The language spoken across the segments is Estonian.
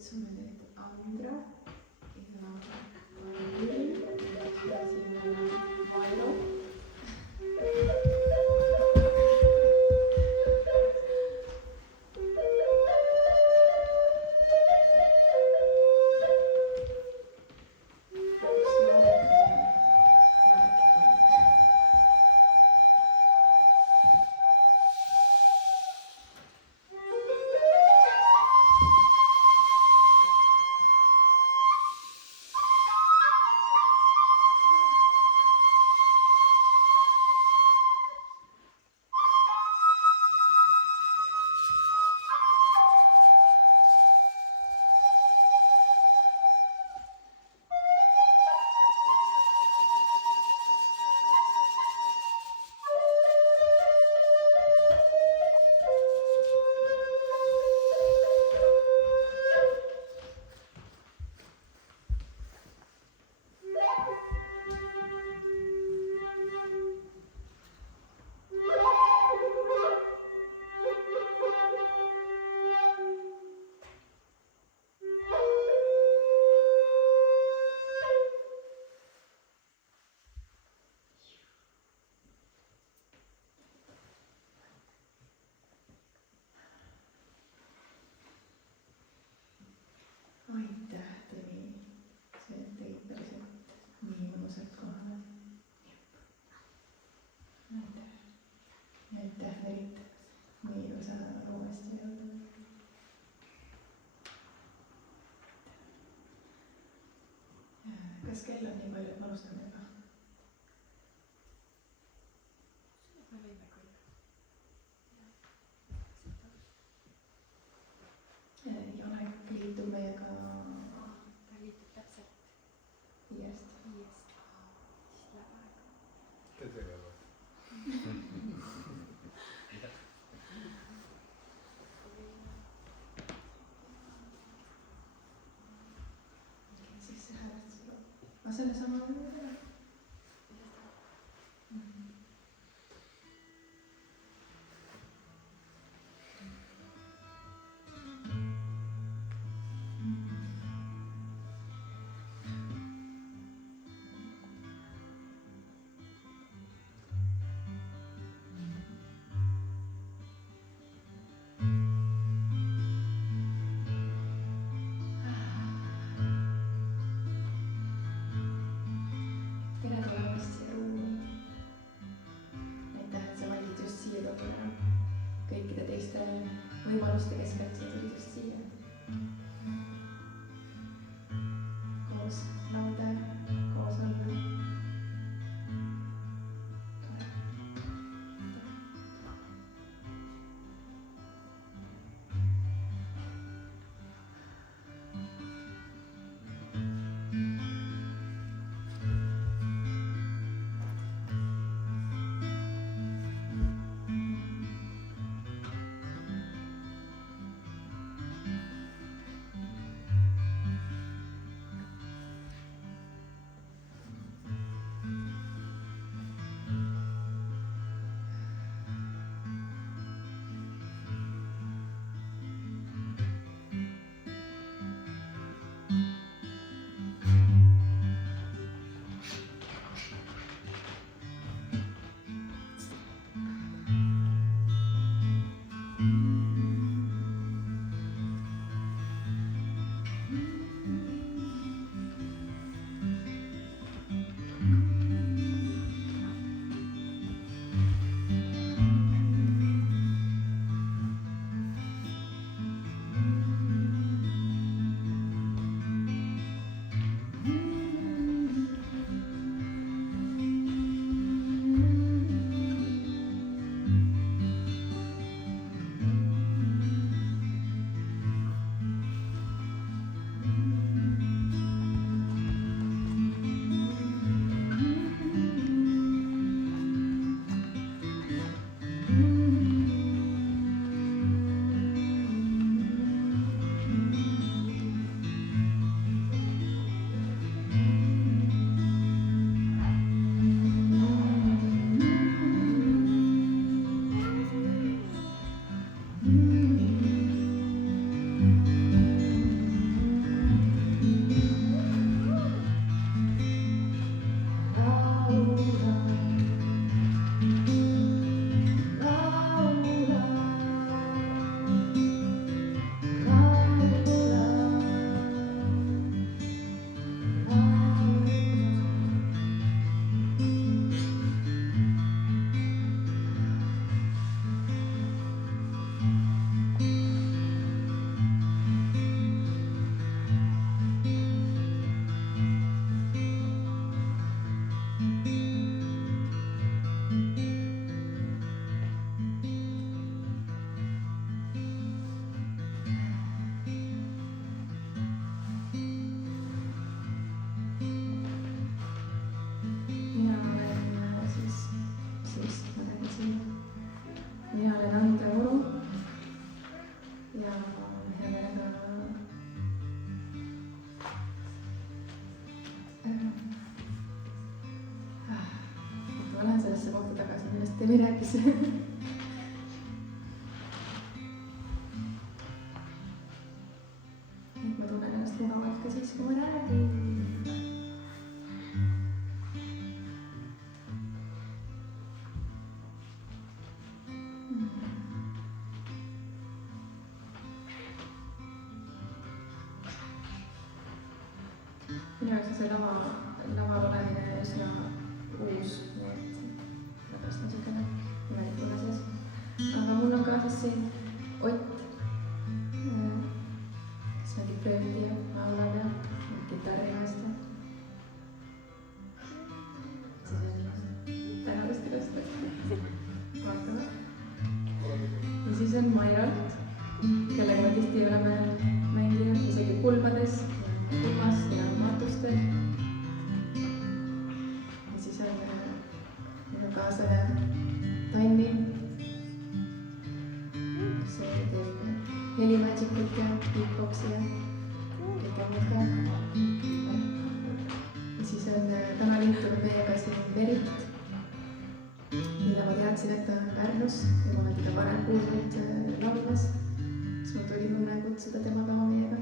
kutsume nüüd Andra ja Kairi ja siin on Vaino. Aitäh, Tõni, see tõid päriselt nii mõnusalt kohale. Aitäh. Aitäh, Merit, nii ilusa roomesti jõudnud. Kas kell on nii palju, et ma alustame juba? Me võime küll. Janek liitub meiega. Ta liitub täpselt 5. Siis läheb aega. Te tegema. Siis see hääletus juba. Ma selle sama võime teha. Tere tulemast siia ruumi. Aitäh, et sa valid just siia tulla. Kõikide teiste võimaluste keskelt sa tulid just siia. Koos laulda, koos olla. Tore. ja hea meelega ma lähen sellesse kohta tagasi, millest Teemi rääkis. et ma tunnen ennast mugavalt ka siis, kui ma räägin. minu jaoks on see laval olemine üsna uus, nii et sellepärast on niisugune imelik tunne sees. aga mul on kaasas siin Ott, kes mängib flööti ja laulab ja kitarri vastu. siis on tänavast ilusti. vaatame. ja siis on Mairalt, kellega me tihti oleme mänginud isegi pulmades. Kulmas ja matustel. ja siis on minu kaaslane Tanni, kes teeb helimätsikut ja beatboxi ja kõike muud ka. ja siis on täna liitunud meiega siin Merit, mida ma teadsin, et ta on Pärnus ja ma olen teda varem kuulnud laulmas. siis mul tuli tunne kutsuda tema ka meiega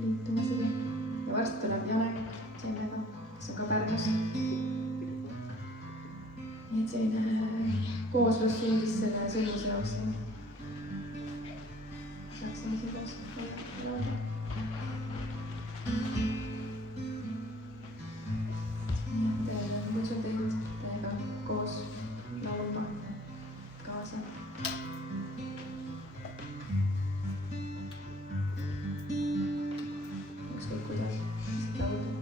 liituma siia. ja varsti tuleb Janek Tšemmega, kes on ka Pärnus. nii et selline kooslus sündis selle sündmuse jooksul. saaksime siin koos laulda. nii et kutsun teid teiega koos laulma kaasa. ükskõik kuidas, lihtsalt laulda.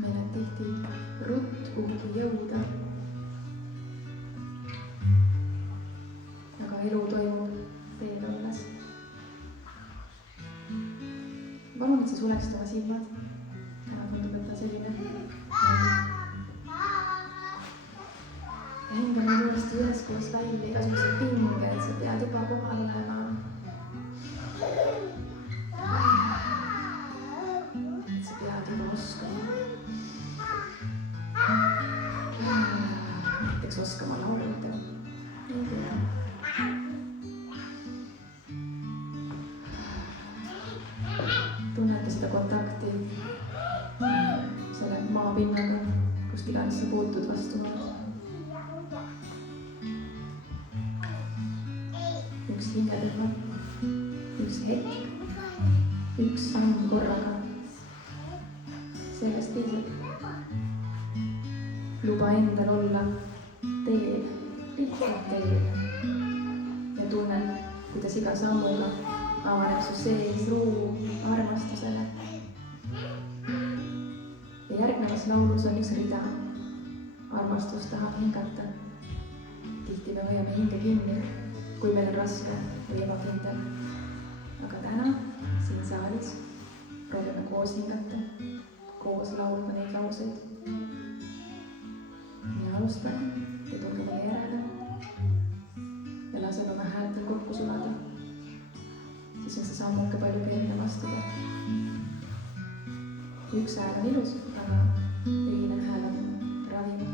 meil on tihti rutt kuhugi jõuda. Aga elu toimub teel olles. Palun, et sa suleksid oma silmad. Täna tundub, et ta selline. Ja hingame uuesti üheskoos välja igasugused pinged, sa pead juba kohal olema. Et sa pead juba oskama. Näiteks oskama laulda. Ei tea. Tunneta seda kontakti selle maapinnaga, kust iganes sa puutud vastu maad. Üks hingetõmba, üks hetk, üks samm korraga. Sellest piisab. Luba endal olla teel, lihtsalt teel. Ja tunnen, kuidas iga sammuga avaneb su sees ruum armastusele. Ja järgnevas laulus on üks rida. Armastus tahab hingata. Tihti me hoiame hinge kinni, kui meil on raske või ebakindel. Aga täna siin saalis proovime koos hingata, koos laulma neid lauseid. Ja alustame ja tulge mulle järele ja laseme oma häältel kokku sulada. Siis on see sammuke palju kergem astuda. Üks hääl on ilus, aga ühine hääl on raviv.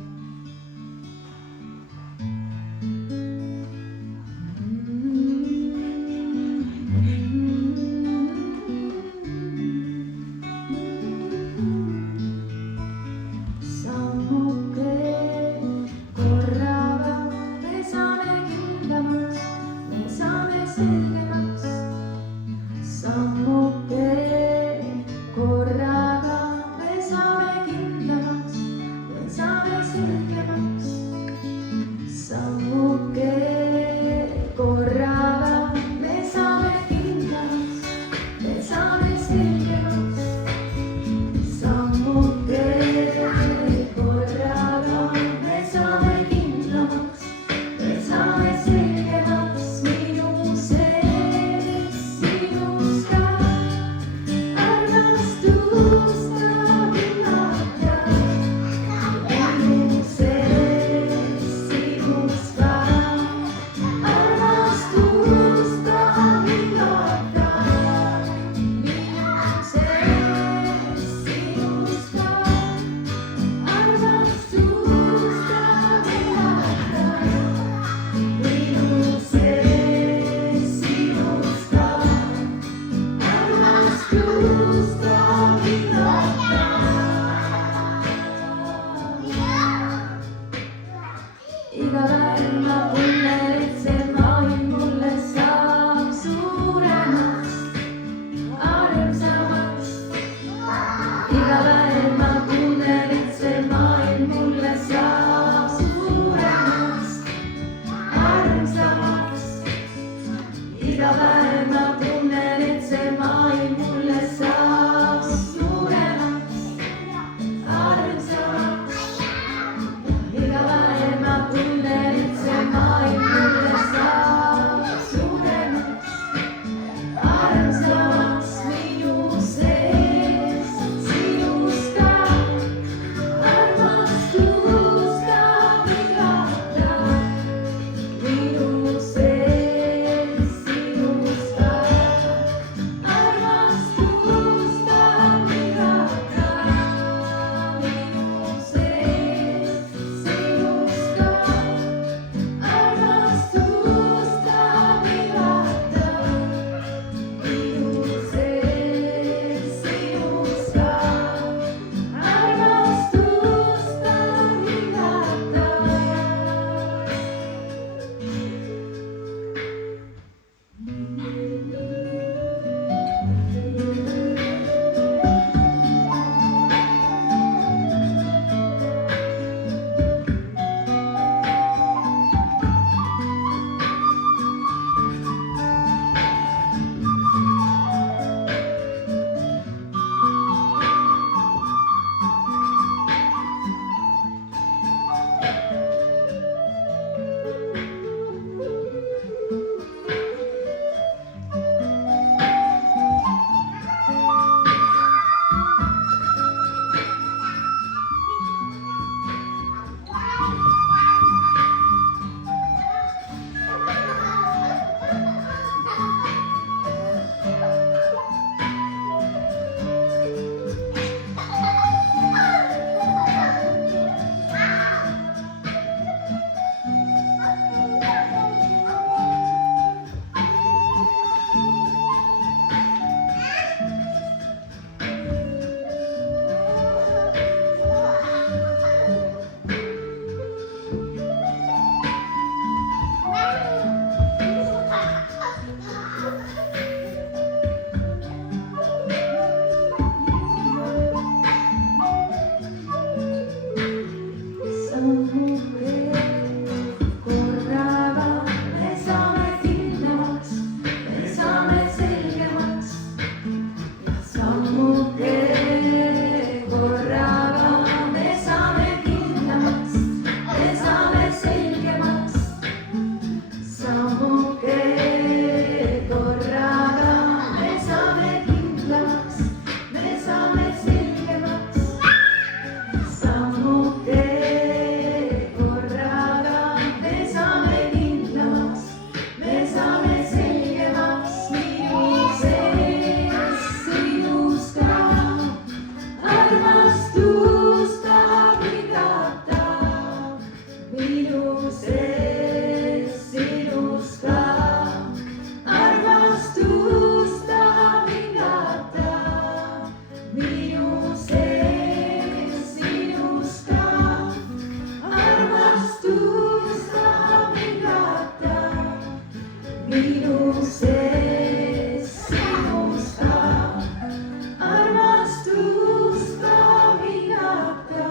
minu sees sinusta armastust ka hingata.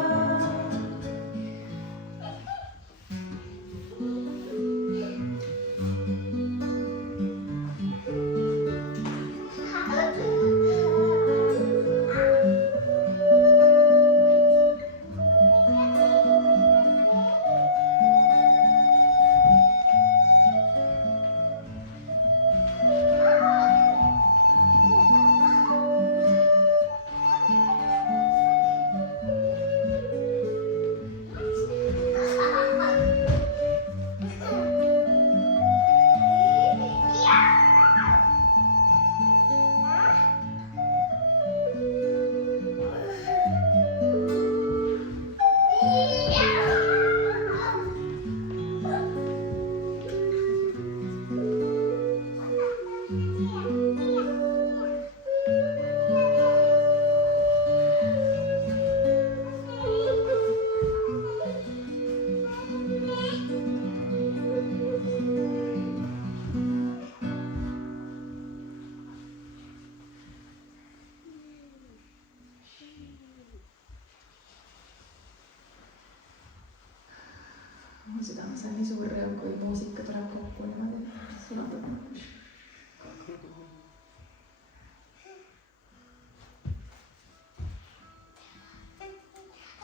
Mu südames on nii suur rõõm, kui muusika tuleb kokku niimoodi, sulatab.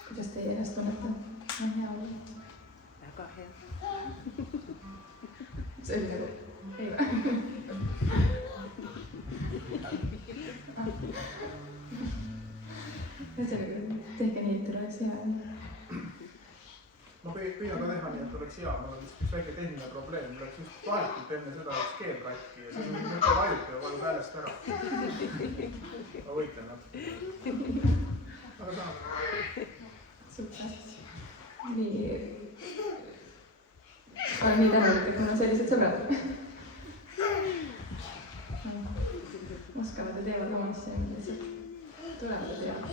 Kuidas teie ennast tunnete? On hea olla? Väga hea. See oli nagu, ei või? Ühesõnaga, tehke nii, et oleks hea. Ma püüan ka teha nii, et oleks hea, mul on üks väike tehniline probleem, mul läks just vahetult enne seda üks keel katki ja see on mõte vajuta ja vajub häälest ära. Ma võitlen natuke. Aga tahan. Super. Nii. Olen nii tänulik, et mul on sellised sõbrad. Oskavad ja teevad oma asja, lihtsalt tulevad ja teevad.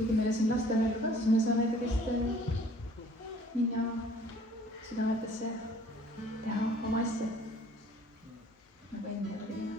Kuigi meil on lasteaial ka, siis me saame kõigest minna südametesse teha oma asja. Nagu enne tegime.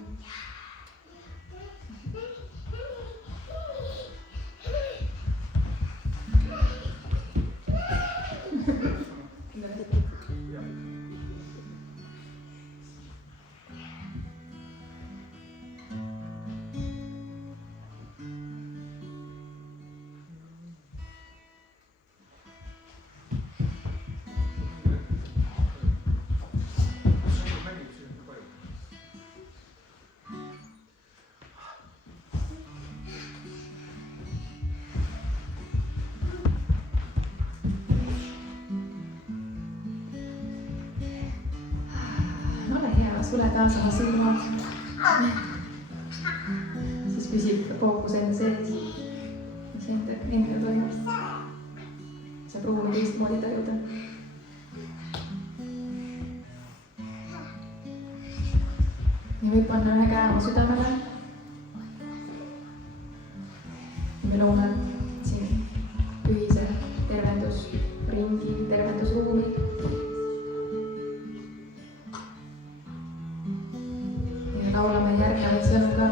Sule taas oma silma, siis püsib fookus enda sees, mis endal toimub. Saab ruumi teistmoodi tajuda. Ja võib panna ühe käe oma südamele. Me loome siin ühise tervendusringi, tervendusruumi. Laulame järgnevaid sõnu ka,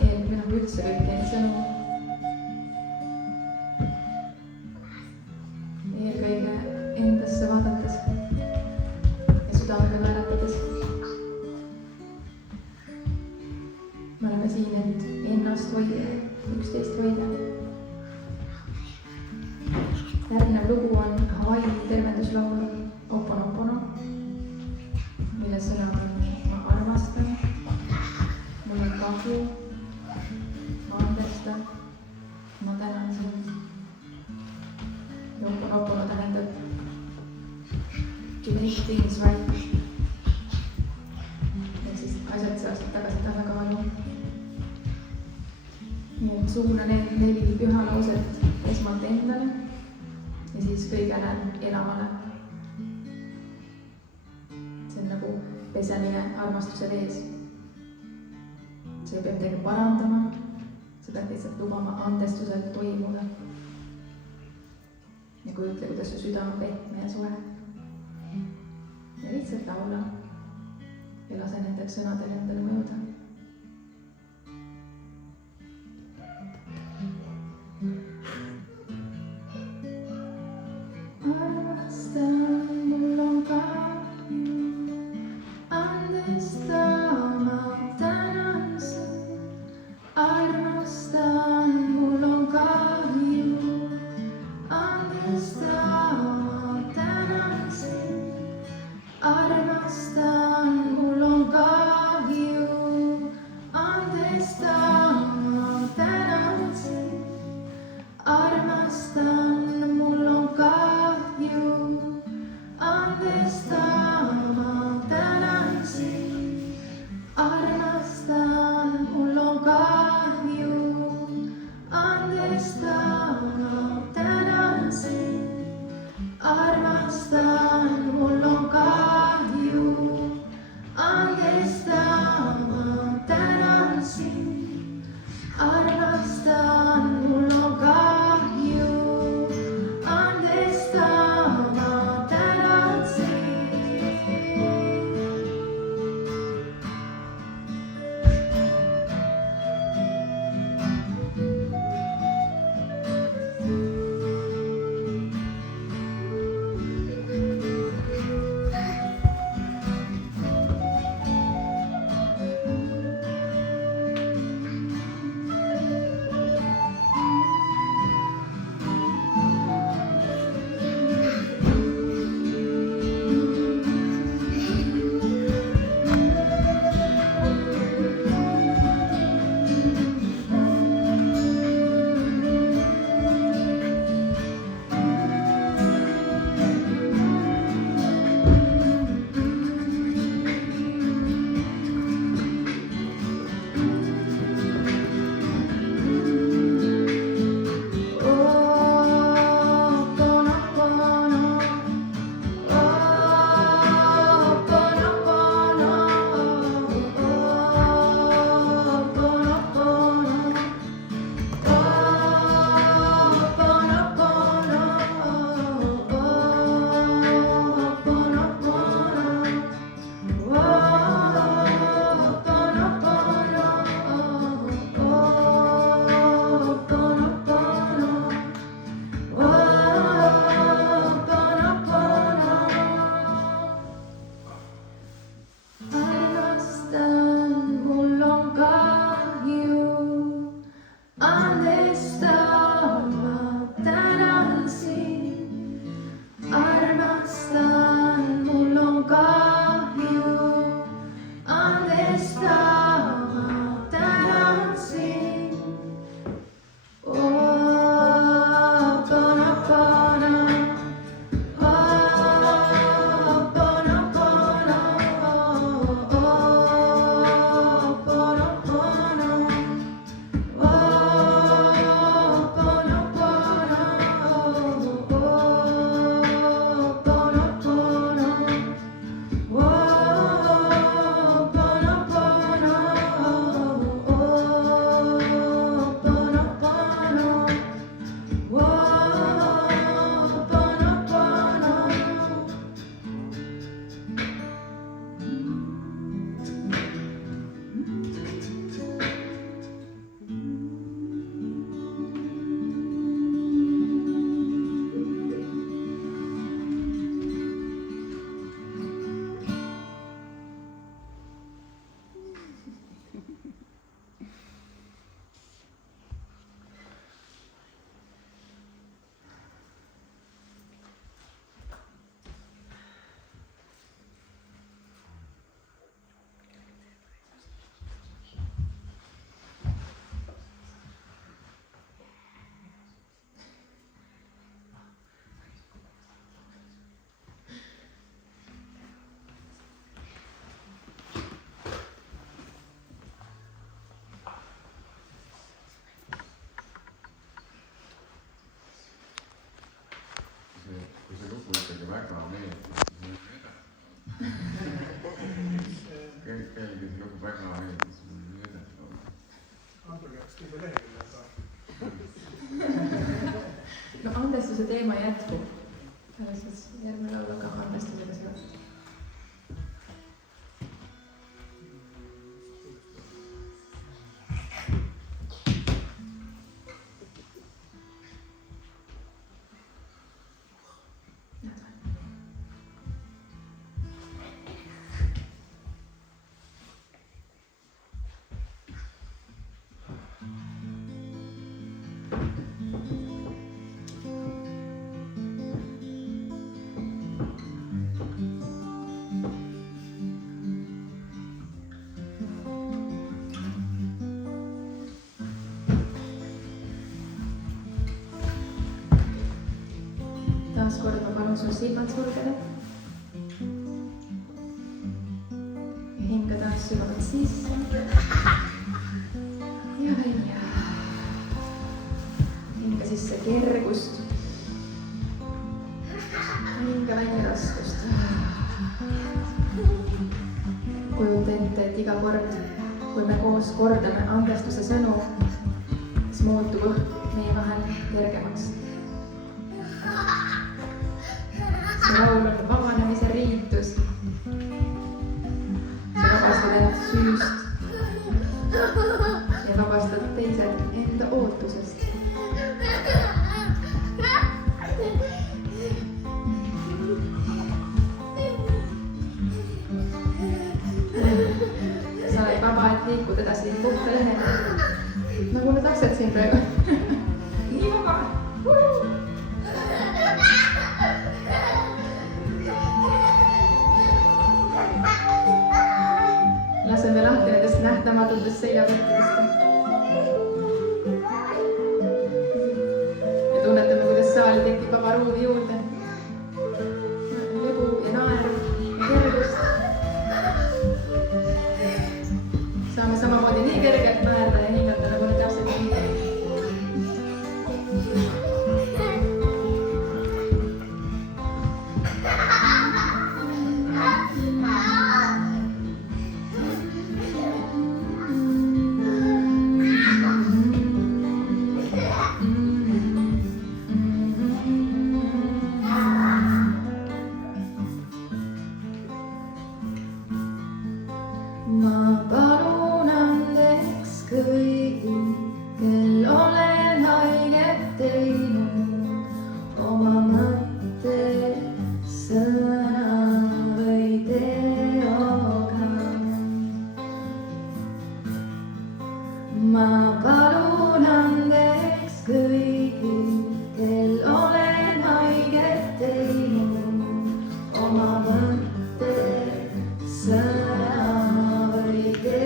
eelmine on üldse kõik neid sõnu. Eelkõige endasse vaadates ja südamega määratades. Me oleme siin, et ennast hoida, üksteist hoida. Järgnev lugu on Hawaii tervenduslaul Oponopono, mille sõnad on ma armastan. Mul on kahju, ma andestan, ma tänan sind. Oponopono tähendab to make things right. Ehk siis asjad saaksid tagasi tasakaalu. Nii et suuna need 4 püha lauset esmalt endale ja siis kõigele elavale. See on nagu pesemine armastuse vees. sa ei pea midagi parandama, sa pead lihtsalt lubama andestusel toimuda. ja kujutle, kuidas su süda on pehme ja soe. ja lihtsalt laula ja lase nendel sõnadel endale mõjuda. Armastan, mul on kahju, andesta, ma tänan sind. Armastan, mul on kahju, andesta, ma tänan sind. Armastan, mul on kahju. andestuse teema jätkub. Selles mõttes järgmine laul on ka andestusega seotud. Taaskord ma palun sul silmad sulgeda. Ja hinga taas sügavalt sisse. Ja välja. Hinga sisse kergust. Hinga välja raskust. Kujuta ette, et iga kord, kui me koos kordame andestuse sõnu, siis muutub õhk meie vahel kergemaks. See laul on vabanemise riitus. See vabastad end süüst ja vabastad teised enda ootusest. Sa oled vaba, et liikud edasi puhta lehel. Nagu need lapsed siin praegu. Nii vaba. Laseme lahti nendest nähtamatutest seljapettidest. Ja tunnetame, kuidas saali tekib vaba ruumi juurde. Lebu ja naeru ja kergust. Saame samamoodi nii kergelt naerda ja hingata, nagu need lapsed hingavad. Ma palun andeks kõigil, kel olen haiget teinud oma mõtte, sõna või teoga. Ma palun andeks kõigil, kel olen haiget teinud oma mõtte, sõna või teoga.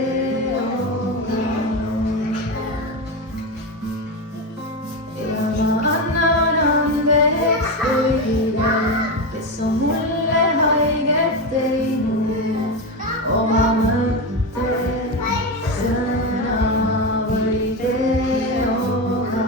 Ja ma annan andeks kõigile, kes on mulle haiget teinud oma mõtte, sõna või teoga.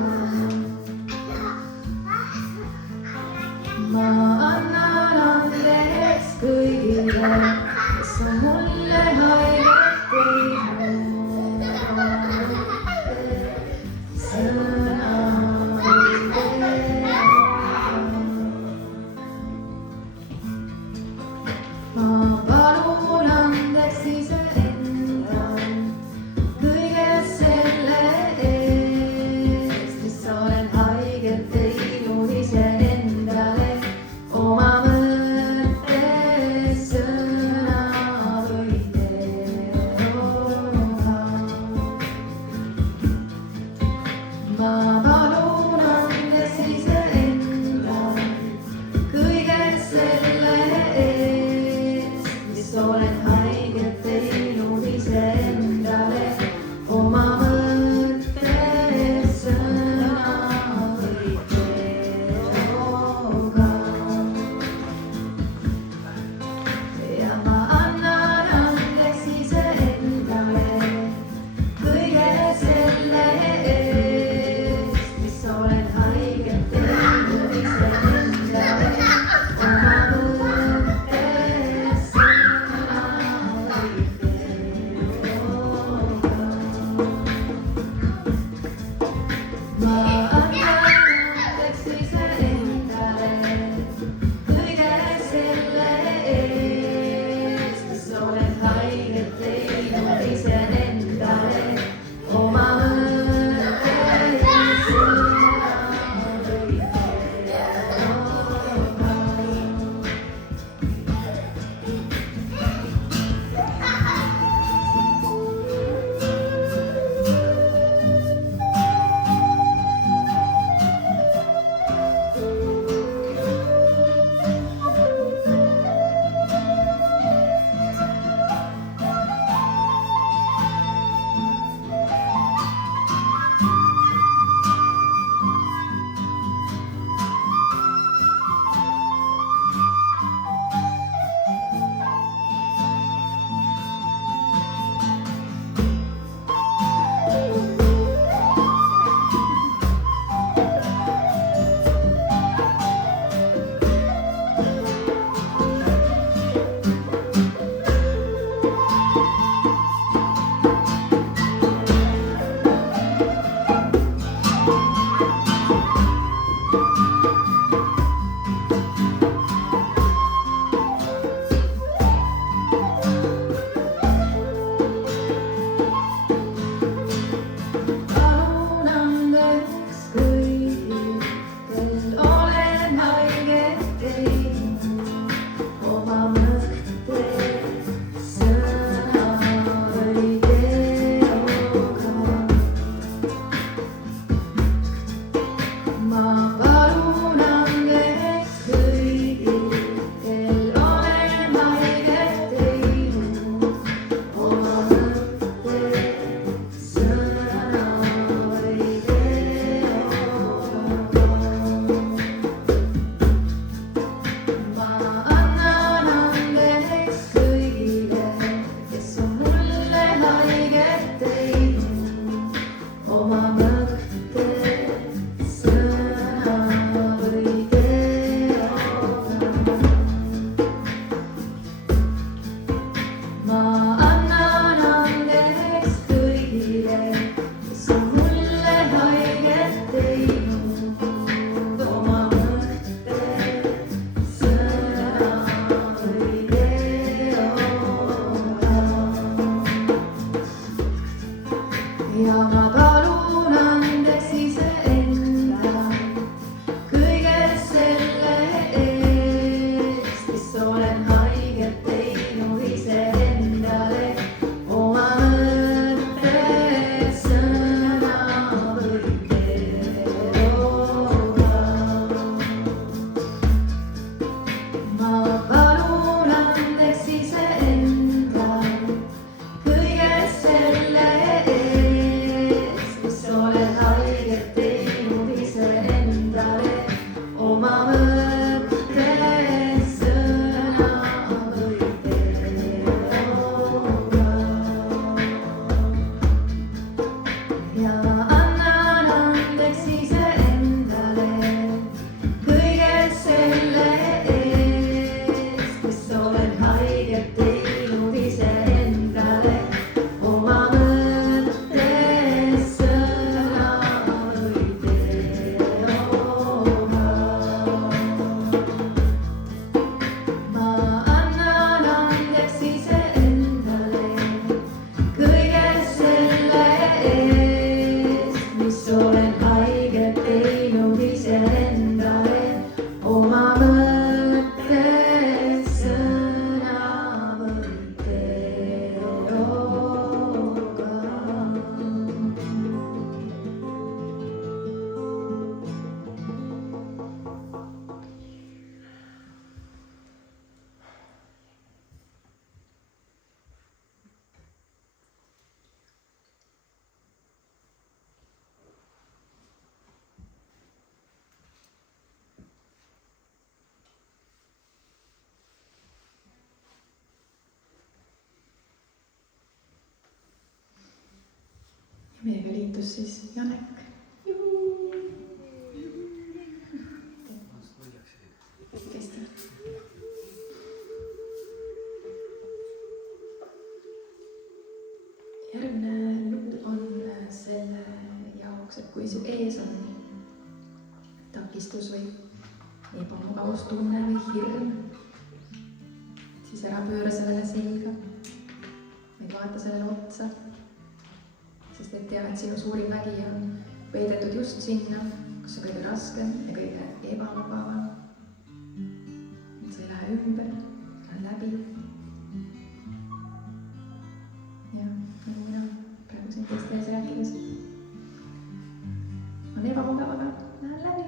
mis on mulle haiget teinud. Oma mõtte, sõna või teoga. Ja ma palun andeks iseenda kõige selle eest, mis olen haiget teinud iseendale. Oma mõtte, sõna või teoga. Ma palun andeks iseenda kõige selle eest, mis olen haiget teinud iseendale. Oma mõtte, sõna või teoga. Ja annan andeks iseendale kõige selle eest, mis olen haiget teinud iseendale. Oma mõtte, sõna või teoga. Ma annan andeks iseendale kõige selle eest, mis olen haiget teinud iseendale. Oma mõtte, sõna või teoga. Ja meiega liitus siis Janek. Kesti. Järgmine lugu on selle jaoks, et kui su ees on takistus või ebamugavustunne või hirm, siis ära pööra sellele selga, vaid vaata sellele otsa. Sest et tea, et sinu suurim vägi on peidetud just sinna, kus on kõige raskem ja kõige ebamugavam. See ei lähe ümber, see on läbi. Ja nagu mina praegu siin teiste ees rääkides on ebamugav, aga lähen läbi.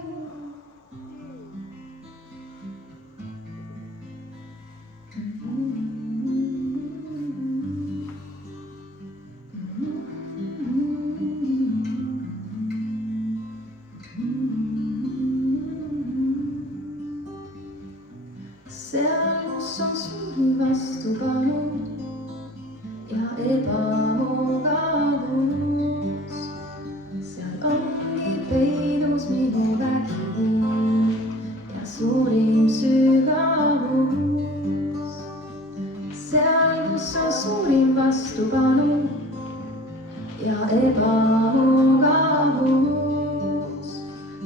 Seal, kus on sul vastupanu ja ebamugavus, seal ongi peidus minu vägi ja suurim sügavus. Seal, kus on suurim vastupanu ja ebamugavus,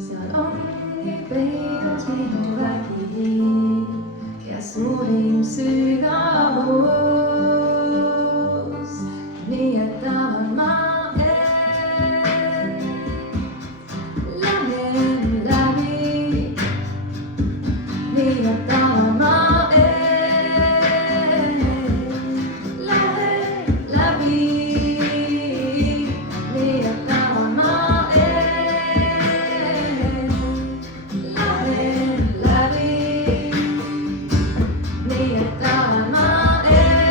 seal ongi peidus minu vägi ja suurim sügavus. Nii et avan ma lähen läbi. Nii et avan ma lähen läbi. Nii et avan ma lähen läbi. Nii et avan ma lähen läbi.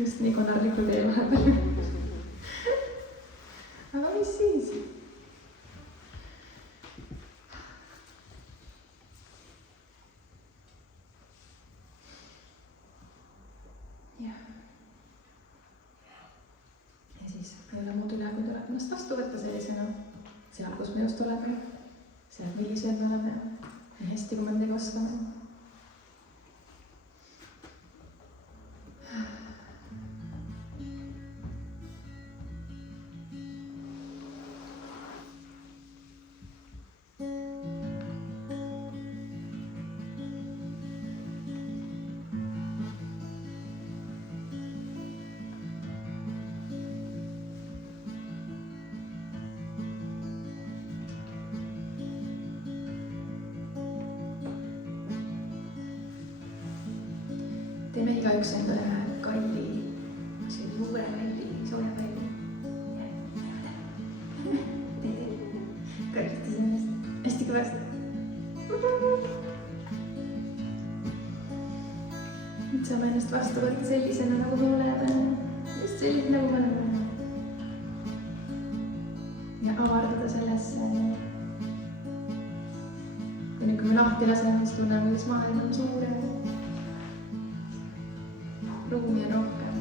just nii konarliku tee vahepeal. Aga mis siis? Jah. Ja siis ei ole muud üle, kui tuleb ennast vastu võtta sellisena, seal, kus me just oleme, seal, millised me oleme, nii hästi, kui me midagi oskame. Teeme igaüks enda ühe kalli, suure kalli sooja päevi. Kallistas ennast hästi kõvasti. Nüüd saame ennast vastu võtta sellisena, nagu me oleme. Just sellisena, nagu me oleme. Ja avardada sellesse. Ja nüüd, kui me lahti laseme, siis tunneme, kuidas maailm on suurem. Ruumi on rohkem.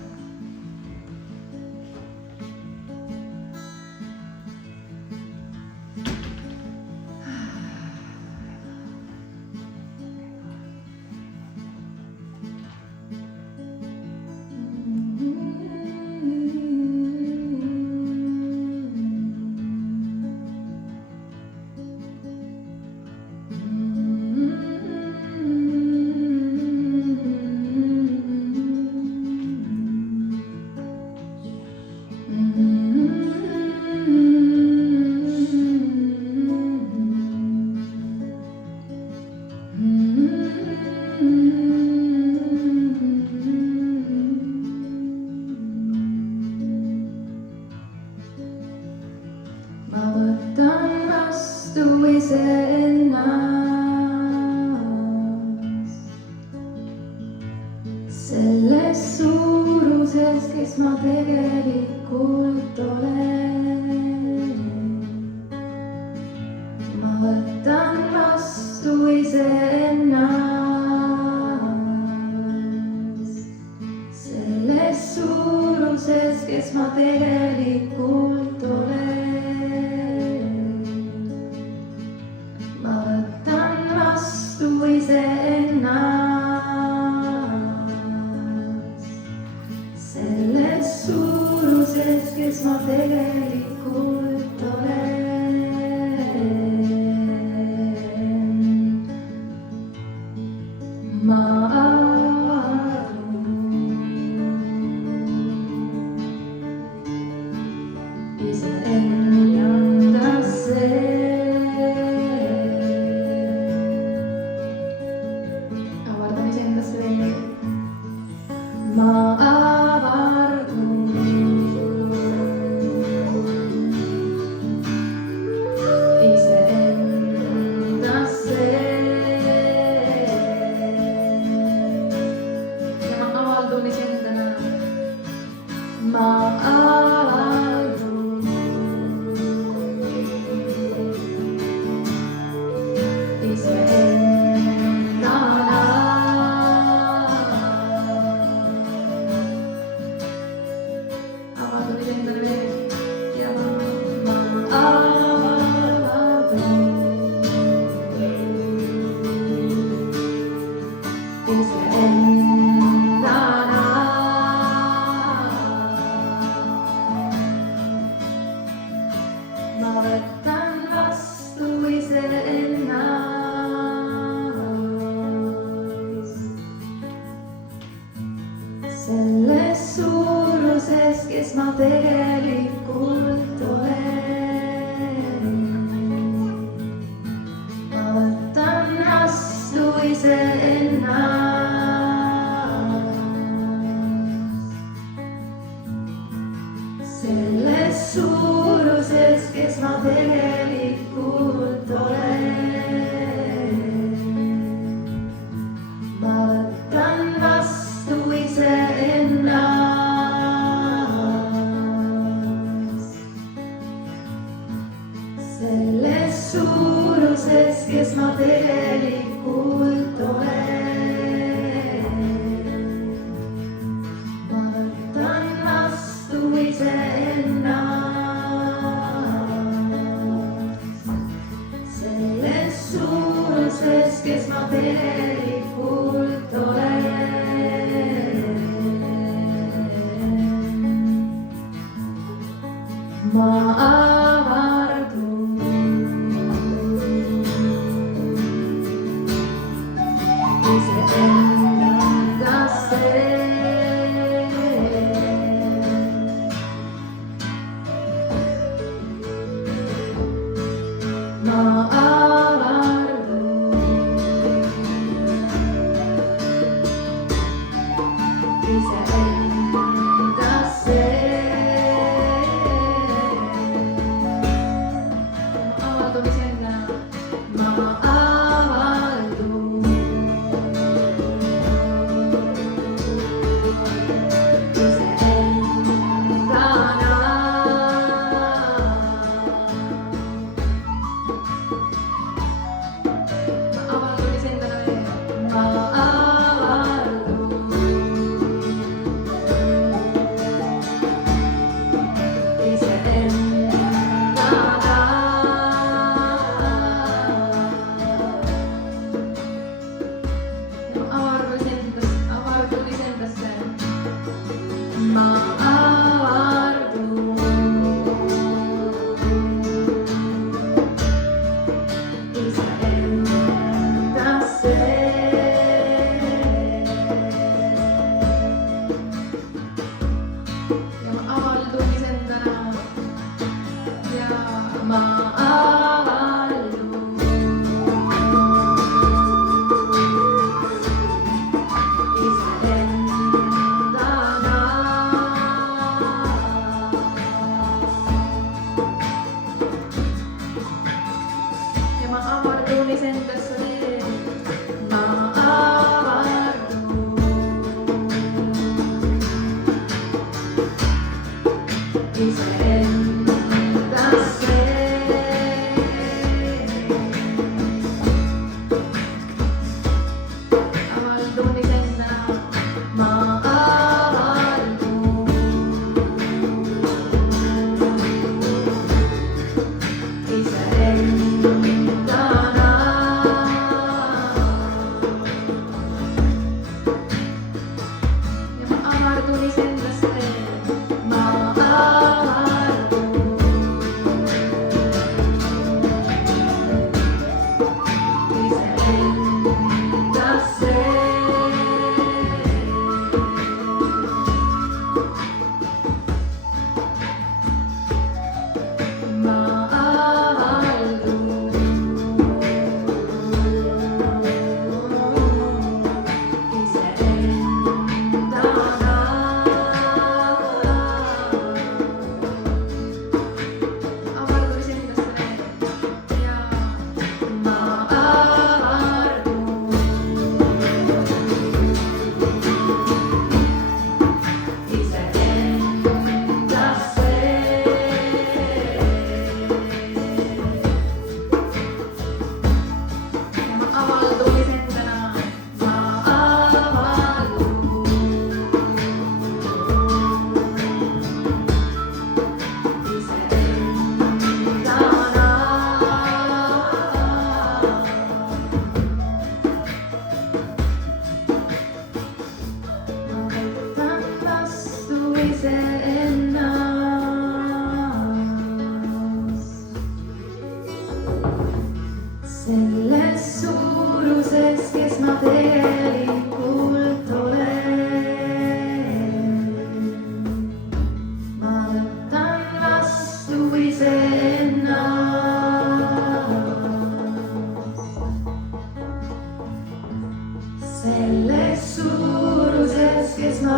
Ma võtan vastu iseennast selles suuruses, kes ma tegelikult olen. Ma võtan vastu iseennast selles suuruses, kes ma tegelikult olen. Selles suuruses, kes ma tegelikult olen. Ma arvan iseendasse. Avardan iseendasse veel. Ma avardun iseendasse ja ma avaldun iseendana. Ma avaldun iseendana. Avaldun iseendana veel ja ma avaldun iseendana. Ma võtan vastu iseennast selles suuruses, kes ma tegelikult olen. Ma võtan vastu iseennast selles suuruses, kes ma tegelikult olen. Ma võtan vastu iseennast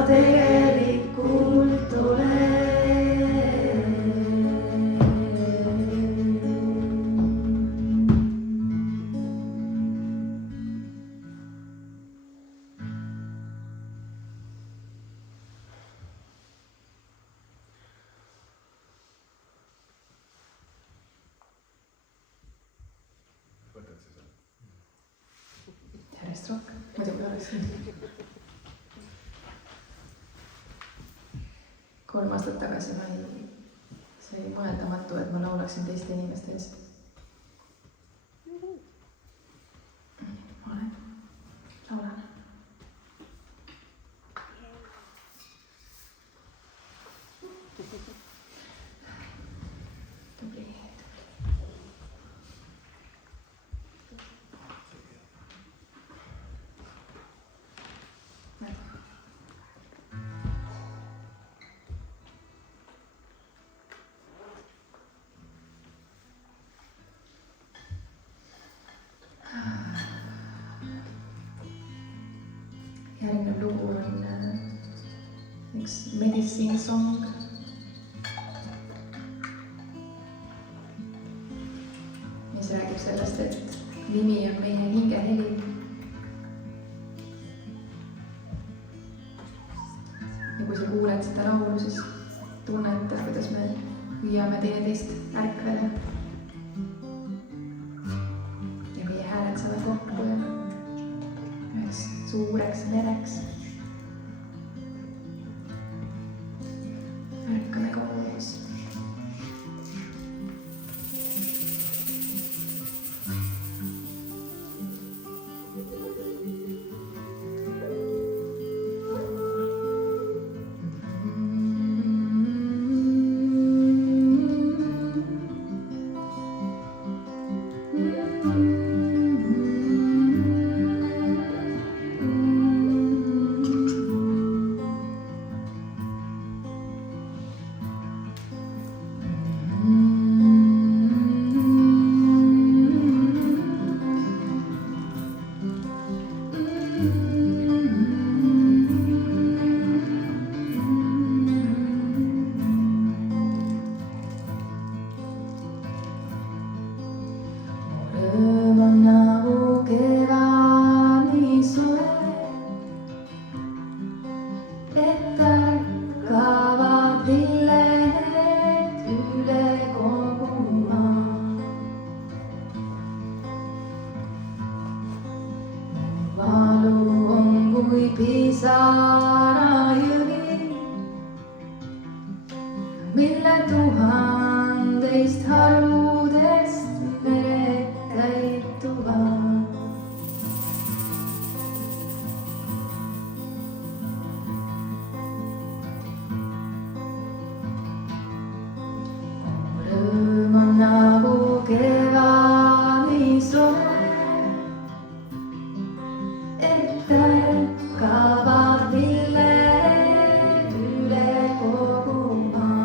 tegelikult olen. Võtad sa selle? Järjest rohkem, muidugi oleks nüüd. 3 aastat tagasi see oli mõeldamatu, et ma laulaksin teiste inimeste ees. Ma olen, laulan. Tubli. Järgnev lugu on üks medicine song. Mis räägib sellest, et nimi on meie hingeheli. Ja kui sa kuuled seda laulu, siis tunned, kuidas me hüüame teineteist ärkvele. Ja meie hääled saavad kokku ja üheks suureks mereks. Ärkame koos. Mille tuhandeist harudest mered täituvad. Rõõm on nagu kevadni soe, et ärkavad lilled üle kogu maa.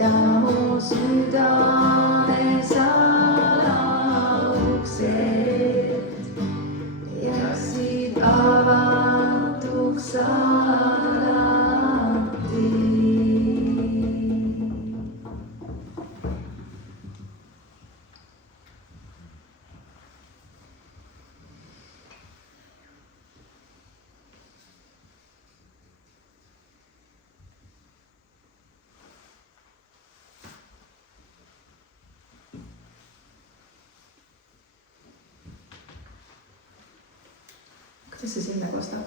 ja mu südame salauksed jääksid avatuks alati. Kuidas see sinna kostab?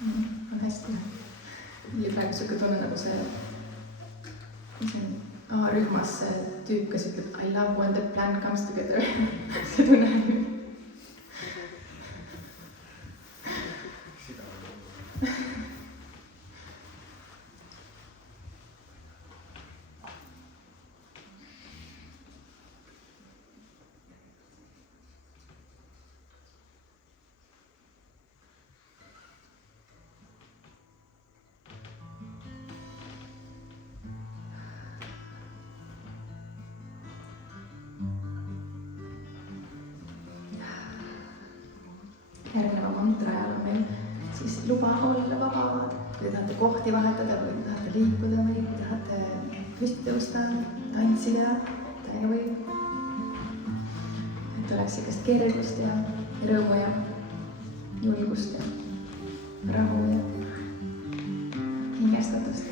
On hästi. Oli praegu siuke tunne nagu see, mis on rühmas see tüüp, kes ütleb I love when the plan comes together. See tunne. Järgneva mantra ajal on meil siis luba olla vabad. Kui te tahate kohti vahetada või te tahate liikuda või te tahate püsti tõusta, tantsida, täiega võib. Et oleks sellist kergust ja rõõmu ja julgust ja rahu ja hingestatust.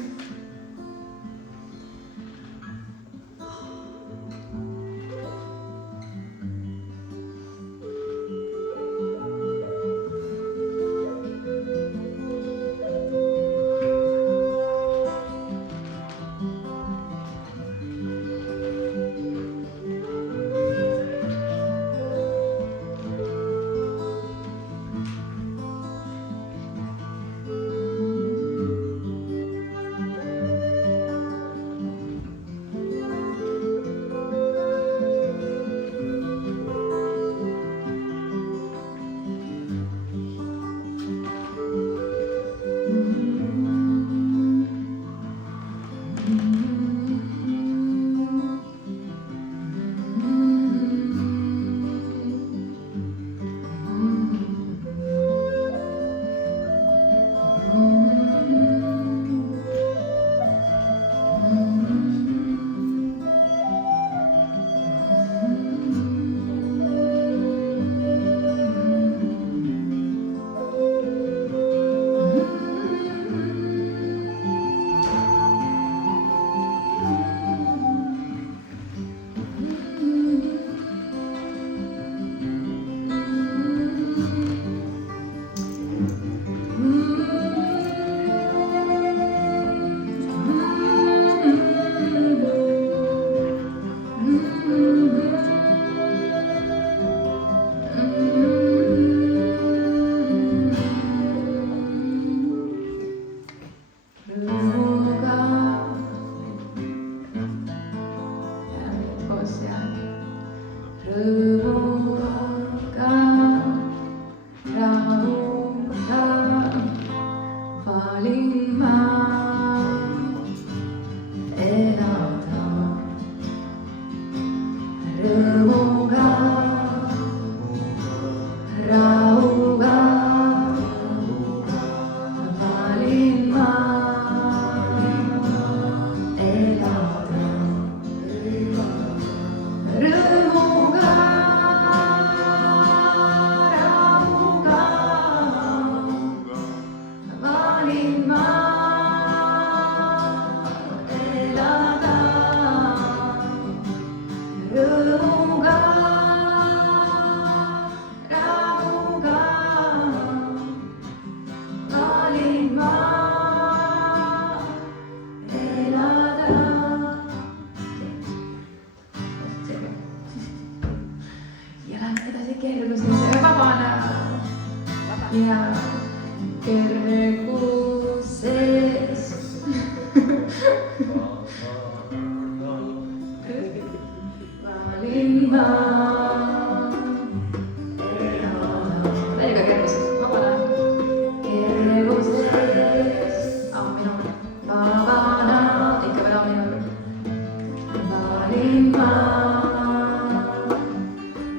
valin ma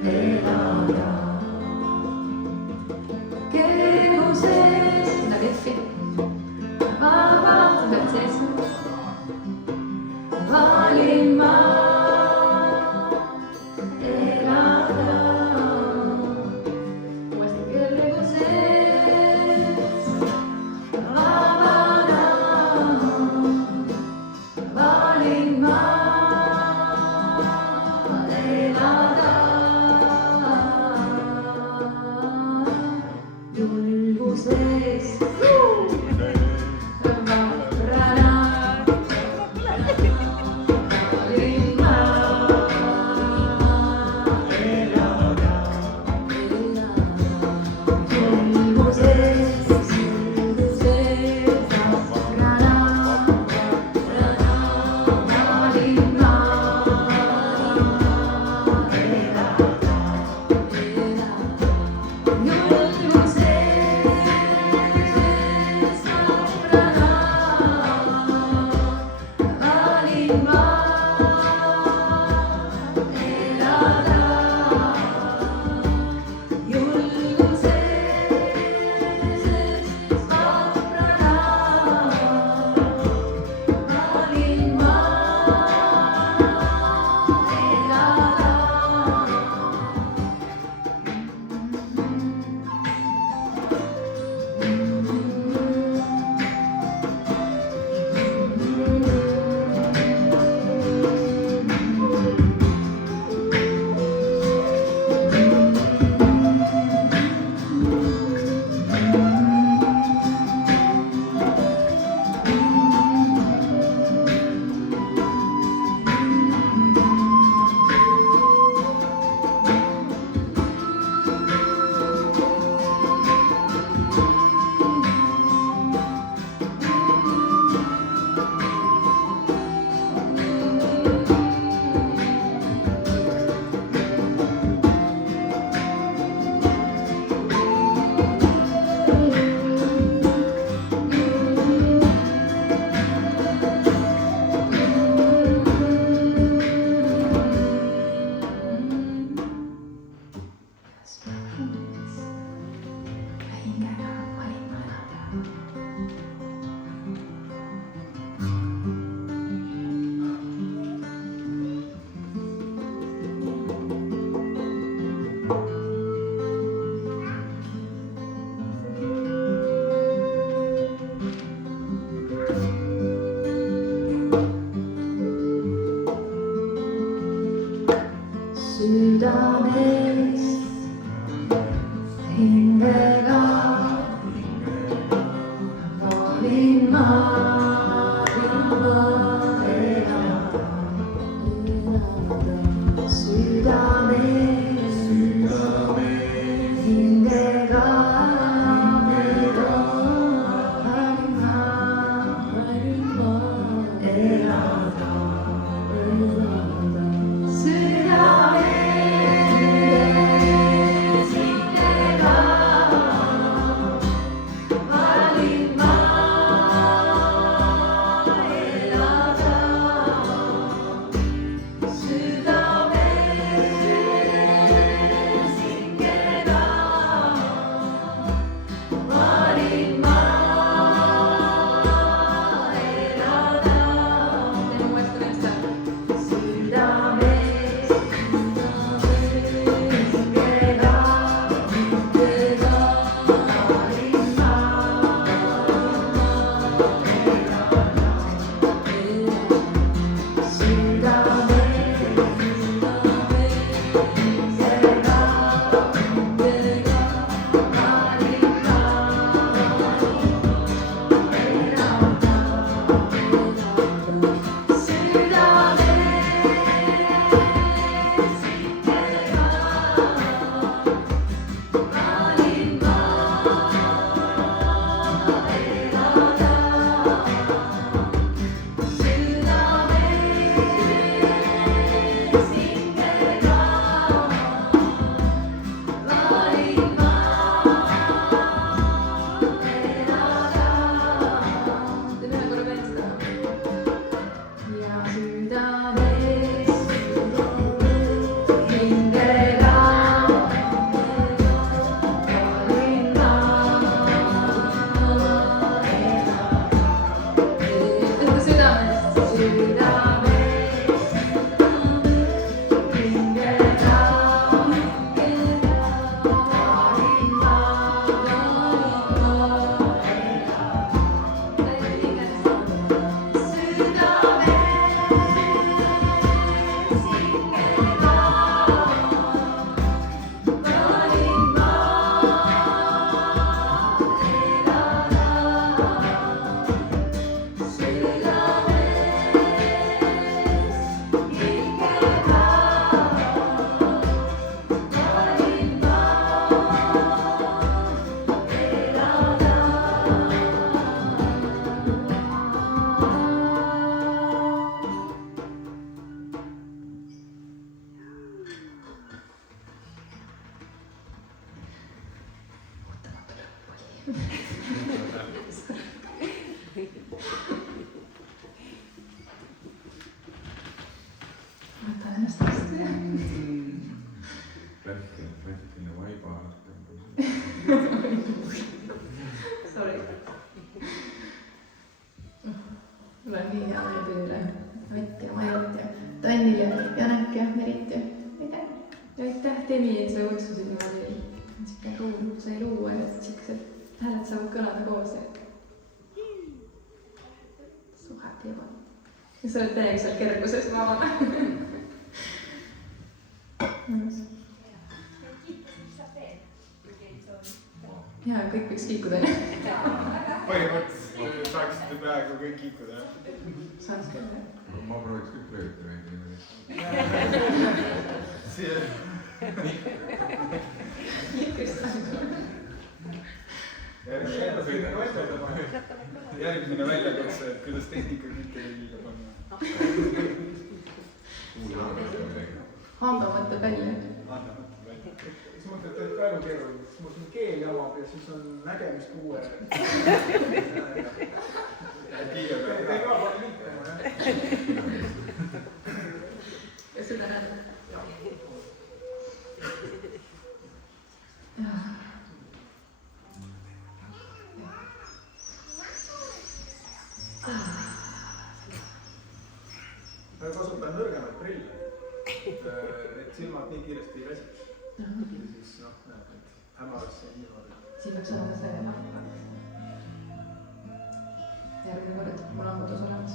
elada keeruses, seda F-i, vabalt pead sees, valin ma elada uuesti keeruses, vabada valin ma elada julguses vaprana valin ma elada julguses vaprana valin ma võtan ennast vastu ja. väikene vaiba. Sorry. Mul on nii hea meel tööle. Ott ja Majot ja Tannil ja Janek ja Merit ja aitäh. Ja aitäh Demi, et sa kutsusid niimoodi. Siuke ruum sai luua ja siuksed hääled saavad kõlada koos ja. So happy about. Ja sa oled täiega seal kerguses, ma arvan. Jaa, kõik võiks kiikuda. Põhimõtteliselt saaksite peaaegu kõik kiikuda. Saaks küll. Ma prooviks kõik lööda veidi. Järgmine väljakutse, et kuidas tehnika kõike liiga panna. Hanga mõtleb välja. Siis mõtled, et ka elu keeruline. Siis mul siin keel jamab ja siis on nägemispuue. Tee ka palju liikuma, jah. Ja seda näed. Ma kasutan nõrgemaid prille, et silmad nii kiiresti ei väsiks. Ja siis näed, et hämarasse niimoodi. Siin peaks olema see lamp. Järgmine kord, mul on kodus olemas.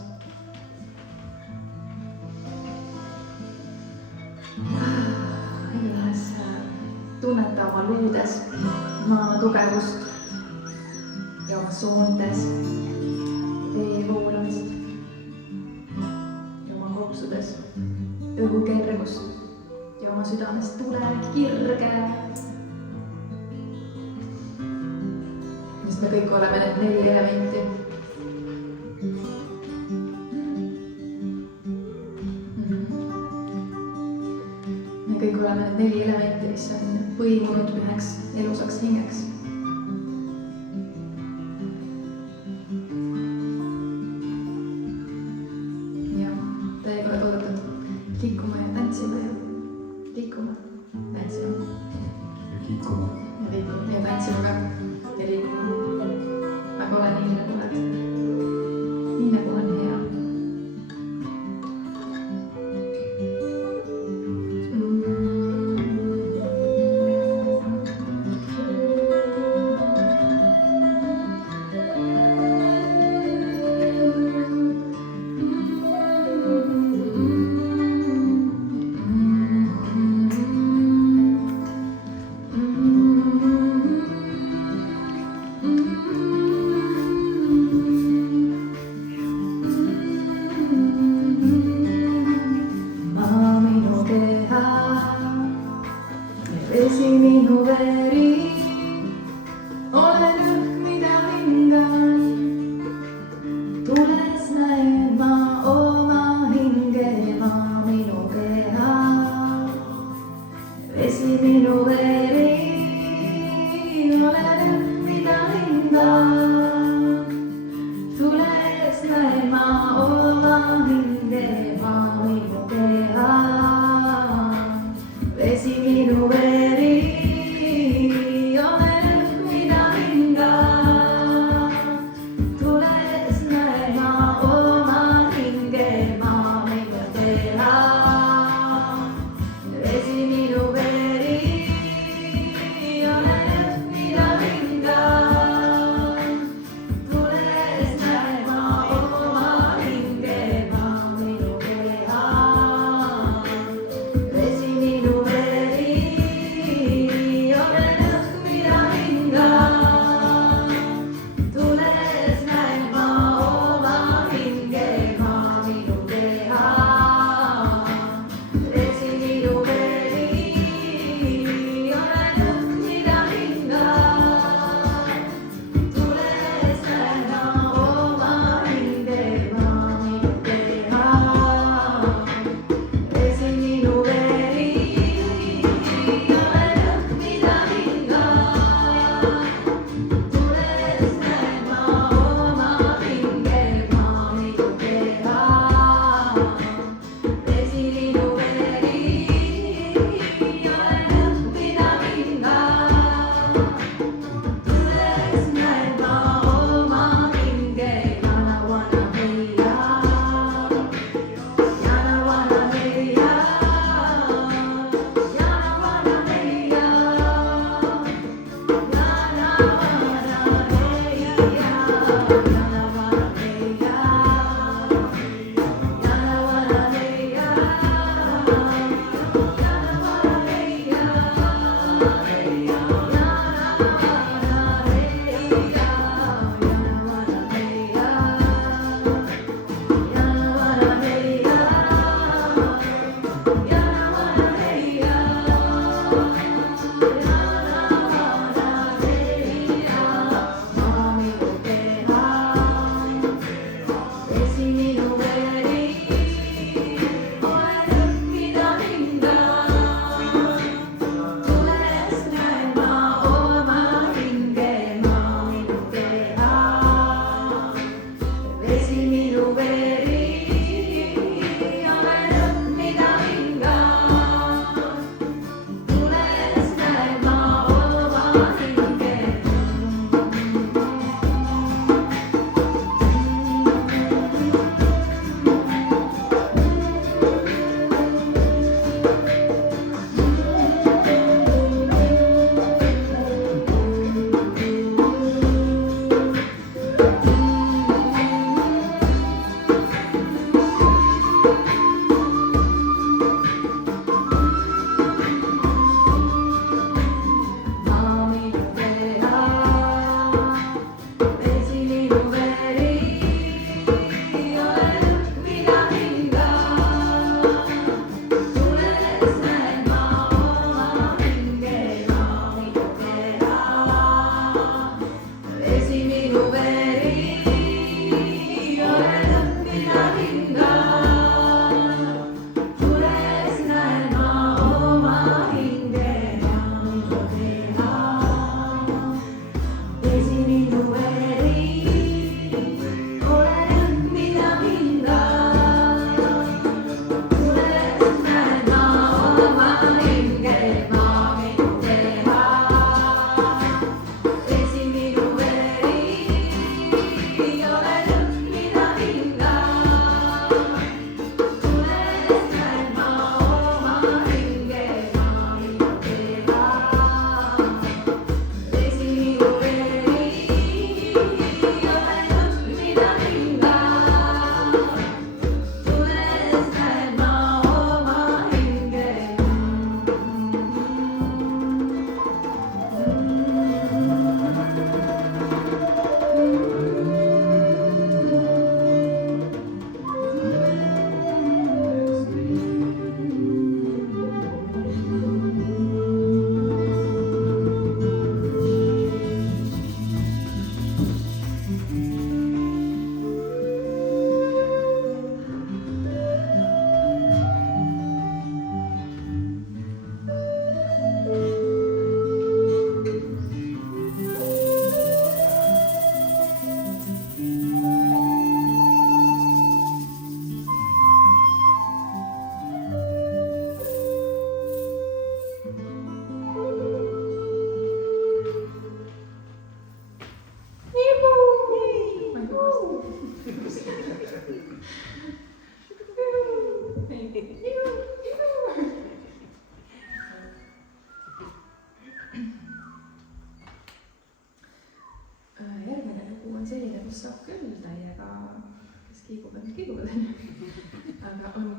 Las tunneta oma luudes, maa tugevust ja oma soontes vee voolamist ja oma kopsudes õhu kergust ja oma südames tule kirge. Sest me kõik oleme need 4 elementi. Me kõik oleme need 4 elementi, mis on põimunud üheks elusaks hingeks. Ja täiega oled oodatud liikuma ja tantsima ja liikuma, tantsima. Ja kiikuma. Ja liikuma ja tantsima ka. Ja liikuma. Aga ole nii nagu oled. Nii nagu on hea.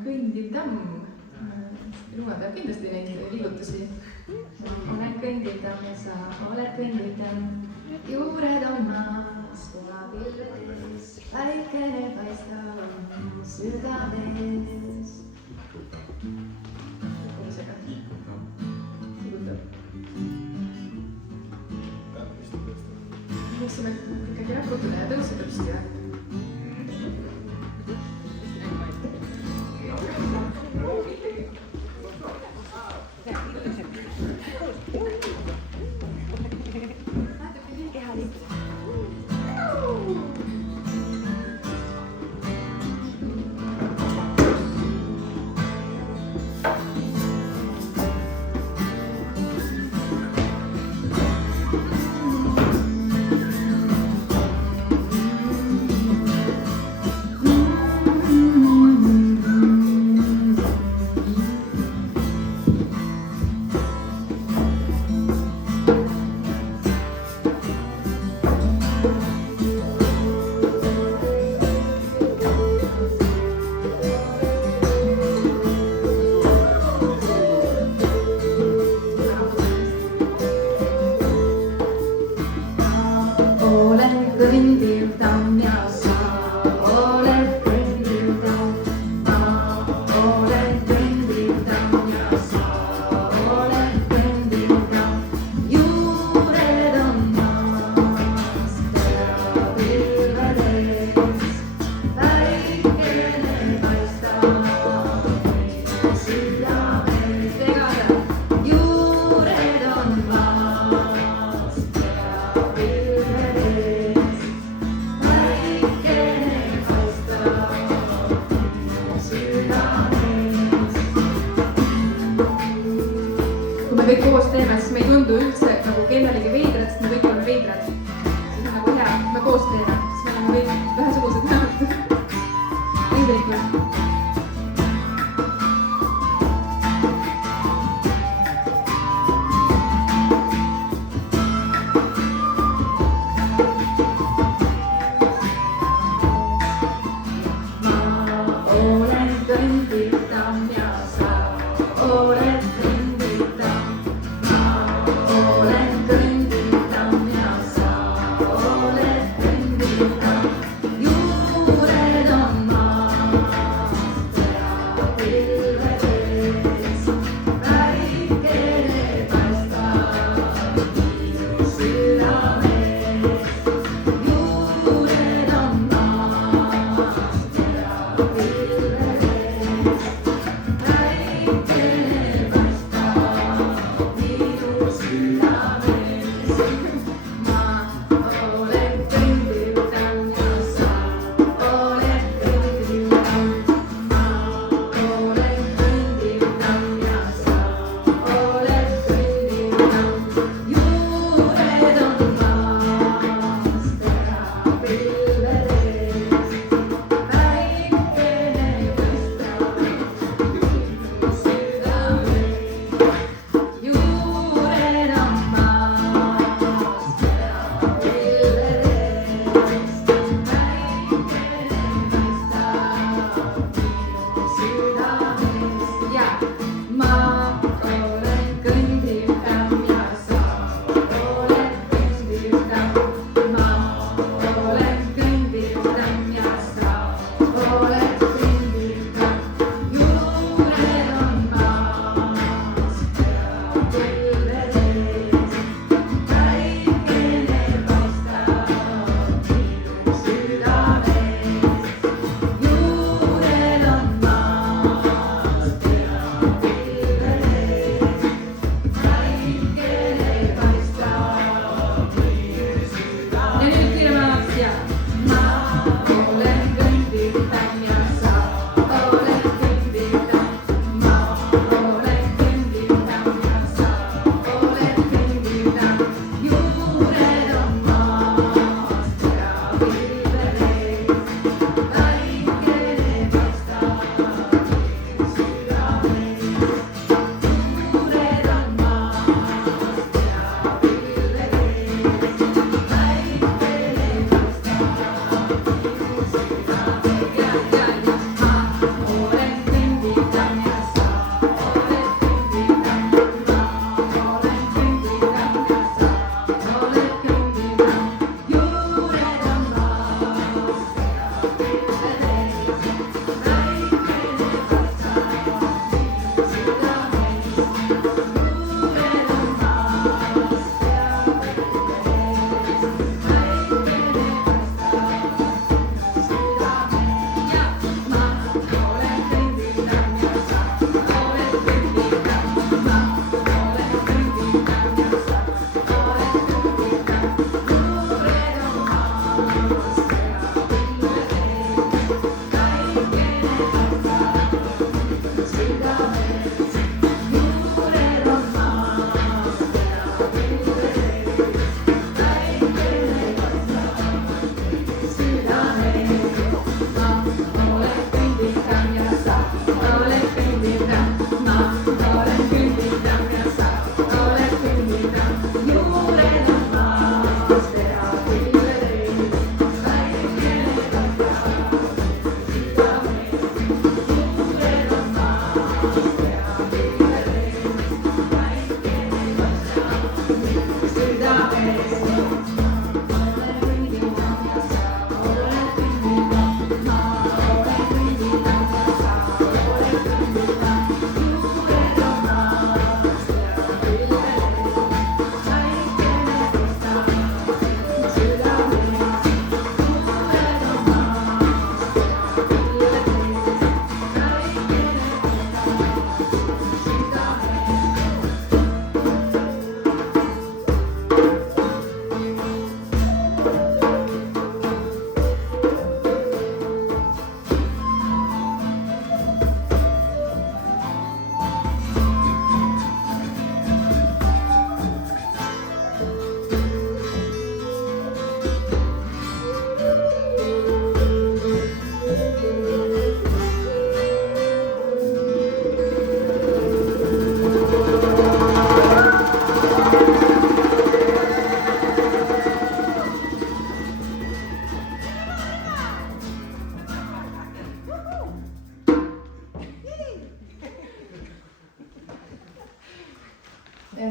kõndiv tamm. Lume peab kindlasti neid liigutusi. Olen kõndiv tamm ja sa oled kõndiv tamm. Juured on maas, punapilves, päikene paistab südames. Kuulsega. Liigutab. Võiksime ikkagi raputada ja tõusuda püsti või? Me kõik koos teeme, siis me ei tundu üldse nagu kellelegi veidrad, sest me kõik oleme veidrad. See on nagu hea, me koos teeme, siis me oleme kõik ühesugused näod. Tegelikult. Ma olen kõndiv tamm ja sa oled kõndiv tamm.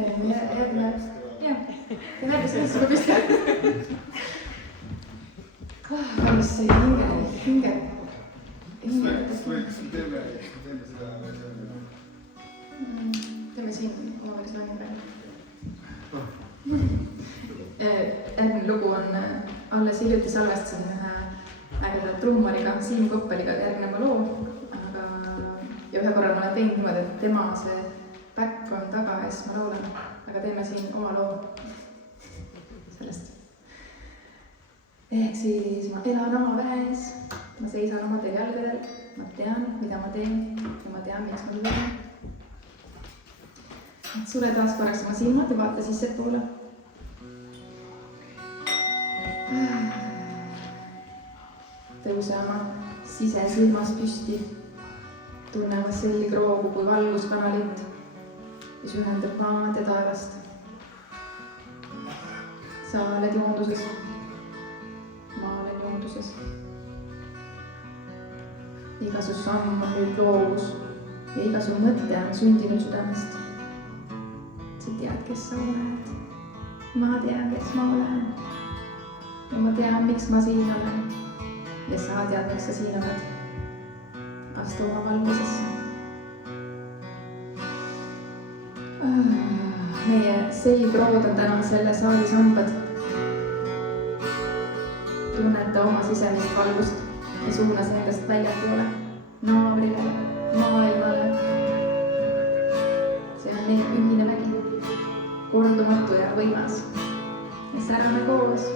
järgmine, jah, järgmine sellest juba püsti. Päris hinge. Kas me teeme seda? Teeme siin omavahelislänge praegu. Järgmine lugu on alles hiljuti salvestasin ühe ägeda trummariga, Siim Koppeliga järgneva loo, ja ühe korra ma olen teinud niimoodi, et tema see back on taga ja siis ma laulan, aga teeme siin oma loo sellest. Ehk siis ma elan oma väes, ma seisan omadel jalgadel, ma tean, mida ma teen ja ma tean, miks ma seda teen. Sule taas korraks oma silmad ja vaata sissepoole. Tõuse oma sisesilmas püsti, tunne oma selgroogu kui valguskanalit, mis ühendab maad ja taevast. Sa oled joonduses, ma olen joonduses. Iga su samm on nüüd loovus ja iga su mõte on sündinud südamest. Sa tead, kes sa oled, ma tean, kes ma olen ja ma tean, miks ma siin olen ja sa tead, miks sa siin oled. Astu oma valgusesse. Meie selgrood on täna selle saali sambad. Tunneta oma sisemist valgust ja suuna see endast väljapoole, naabrile, maailmale. See on meie ühine vägi, kordumatu ja võimas. Ja särame koos.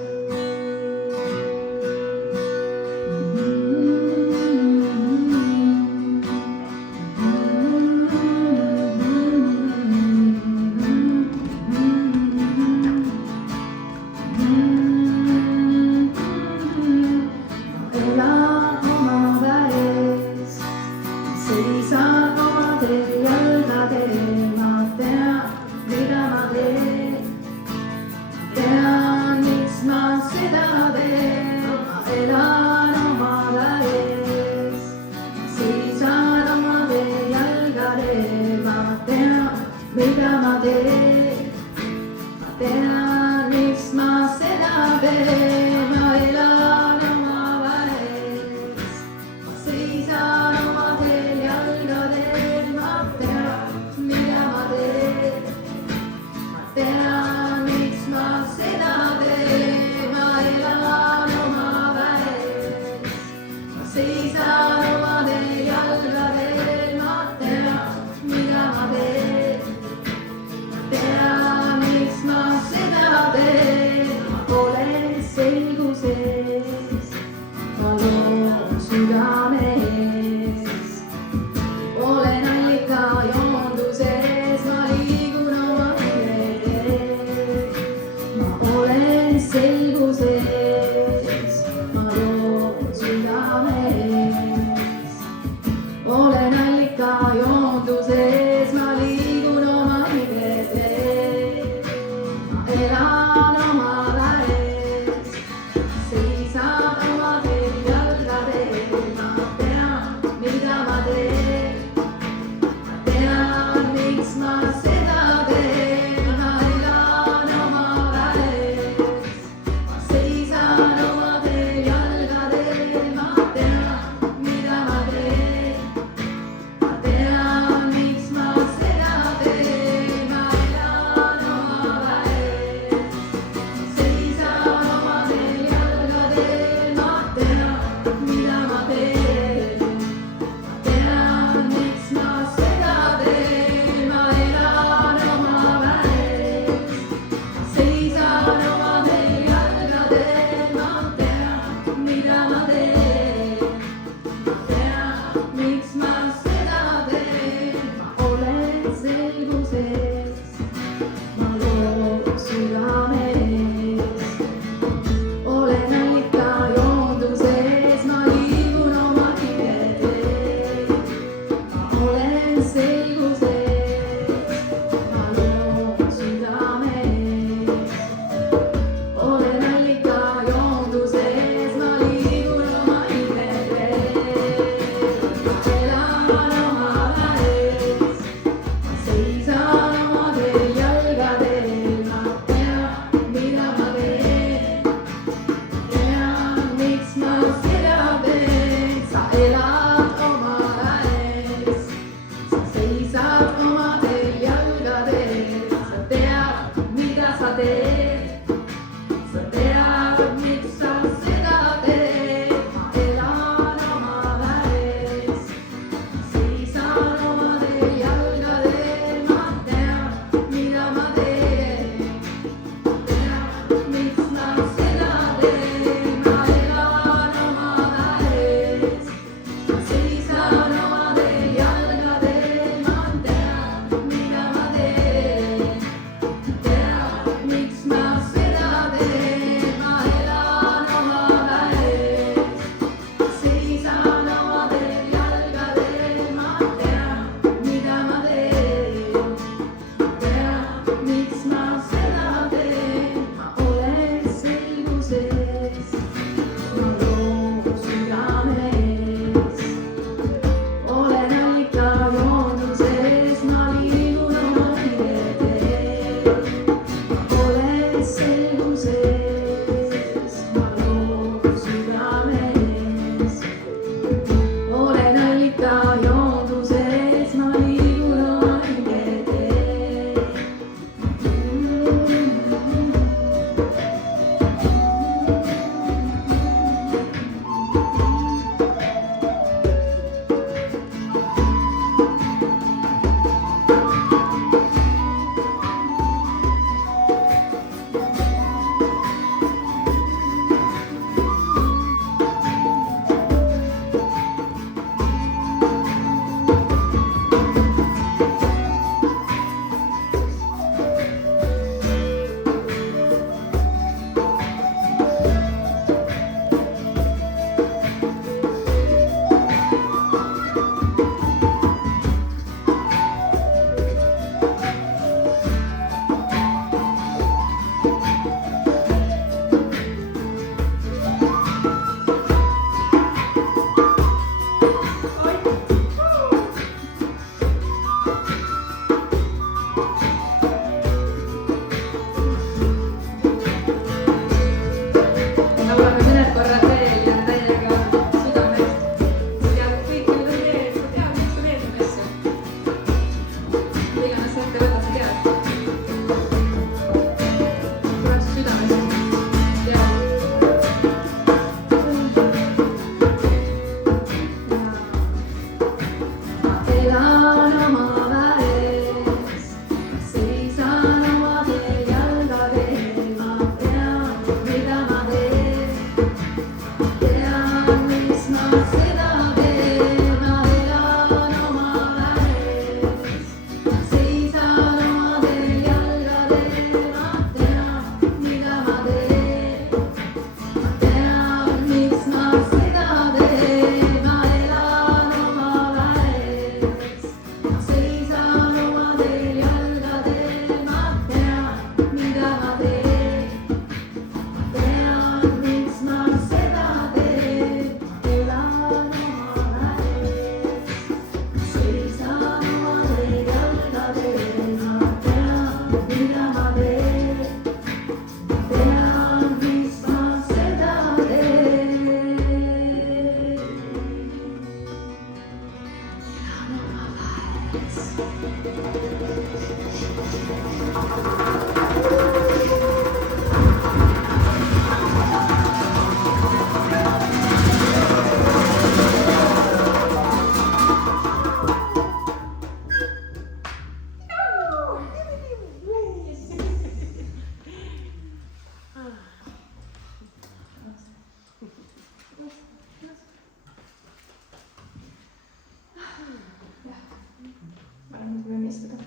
Ma arvan, et võime istuda.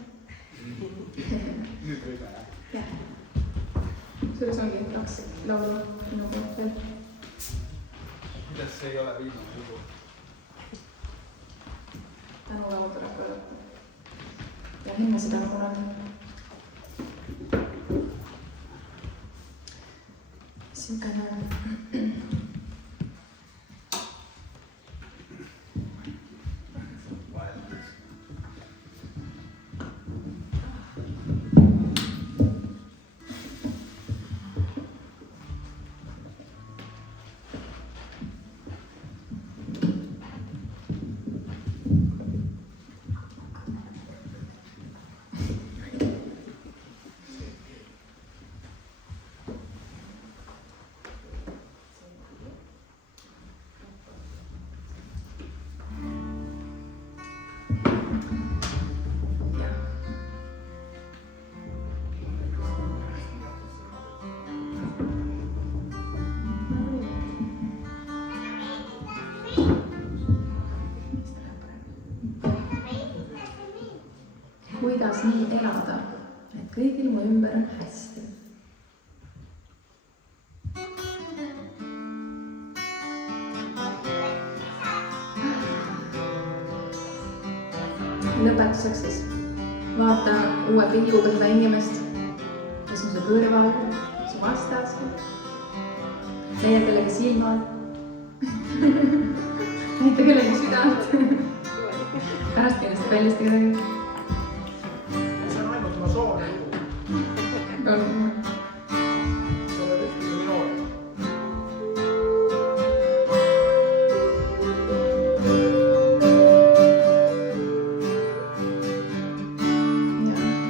Nüüd võime, jah? Jah. Kusjuures ongi 2 laulu minu poolt veel. Kuidas see ei ole viimane lugu? Tänulaul tuleb ka lõppu. Ja enne seda on kunagi. Siukene... Kuidas nii elada, et kõigil mu ümber on hästi? Lõpetuseks siis vaata uue pilguga seda inimest, kes on su kõrval, su vastas. Leia kellegi silmad. Näita kellegi südant. Pärast kindlasti väljast kedagi. See on ainult masoone lugu. See on ühtegi minoori.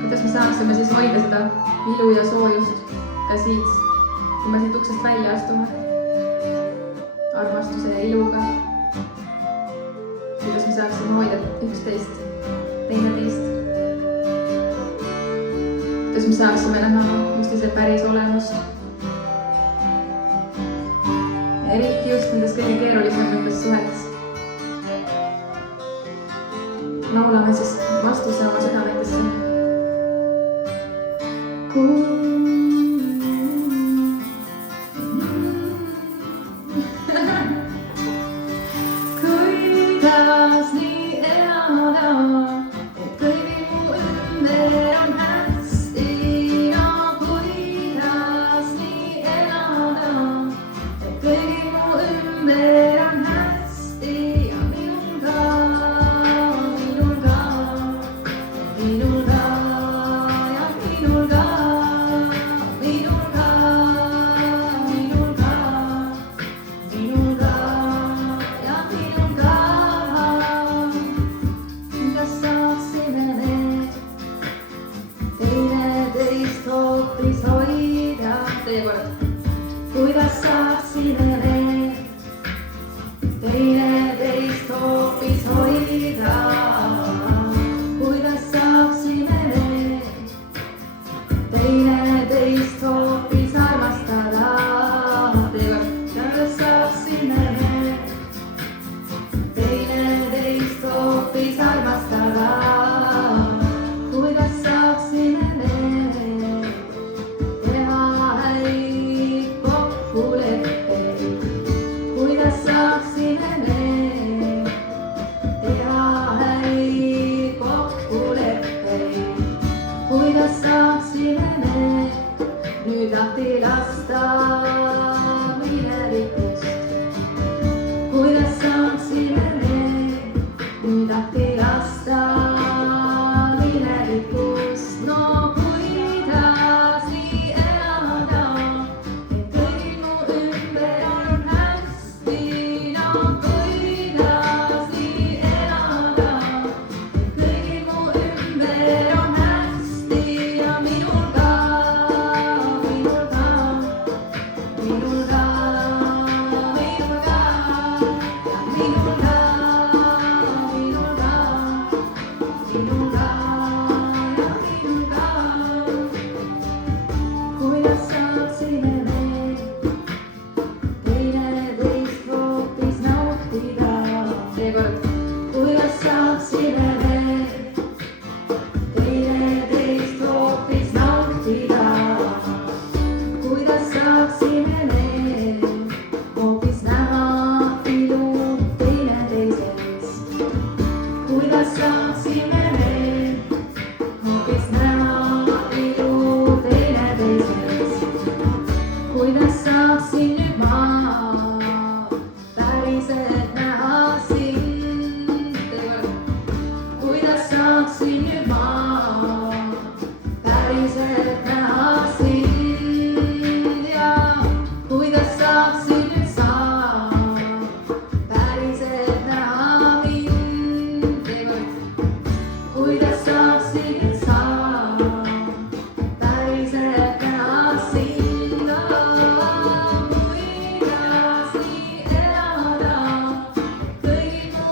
Kuidas me saaksime siis hoida seda ilu ja soojust ka siit, kui me siit uksest välja astume? Armastuse ja iluga. Kuidas me saaksime hoida üksteist, teineteist? Kuidas me saaksime näha üksteise päris olemust? Ja eriti just nendes kõige keerulisemates suhetes. Laulame siis vastuse oma südametesse. Kuidas nii elada, et kõigil mu ümber on hästi? No kuidas nii elada, et kõigil mu ümber on hästi? Ja minul ka, minul ka, minul ka ja minul ka, minul ka, minul ka, minul ka ja minul ka. Kuidas saaksime need teineteist hoopis hoida? Teie kord. Kuidas saaksime need teineteist hoopis hoida? Kuidas saaksime need teineteist hoopis armastada? Teie kord. Kuidas saaksime need teineteist hoopis armastada? Kuidas saaksime me teha häid kokkuleppeid? Kuidas saaksime me teha häid kokkuleppeid? Kuidas saaksime me nüüd lahti lasta minevikust? Kuidas saaksime me nüüd lahti lasta minevikust? No kuidas nii elada, et kõigil mu ümber on hästi? No kuidas nii elada, et kõigil kuidas saaksime veel hoopis näha ilu teineteises. Kuidas saaksin nüüd ma päriselt näha sind. Kuidas saaksin nüüd ma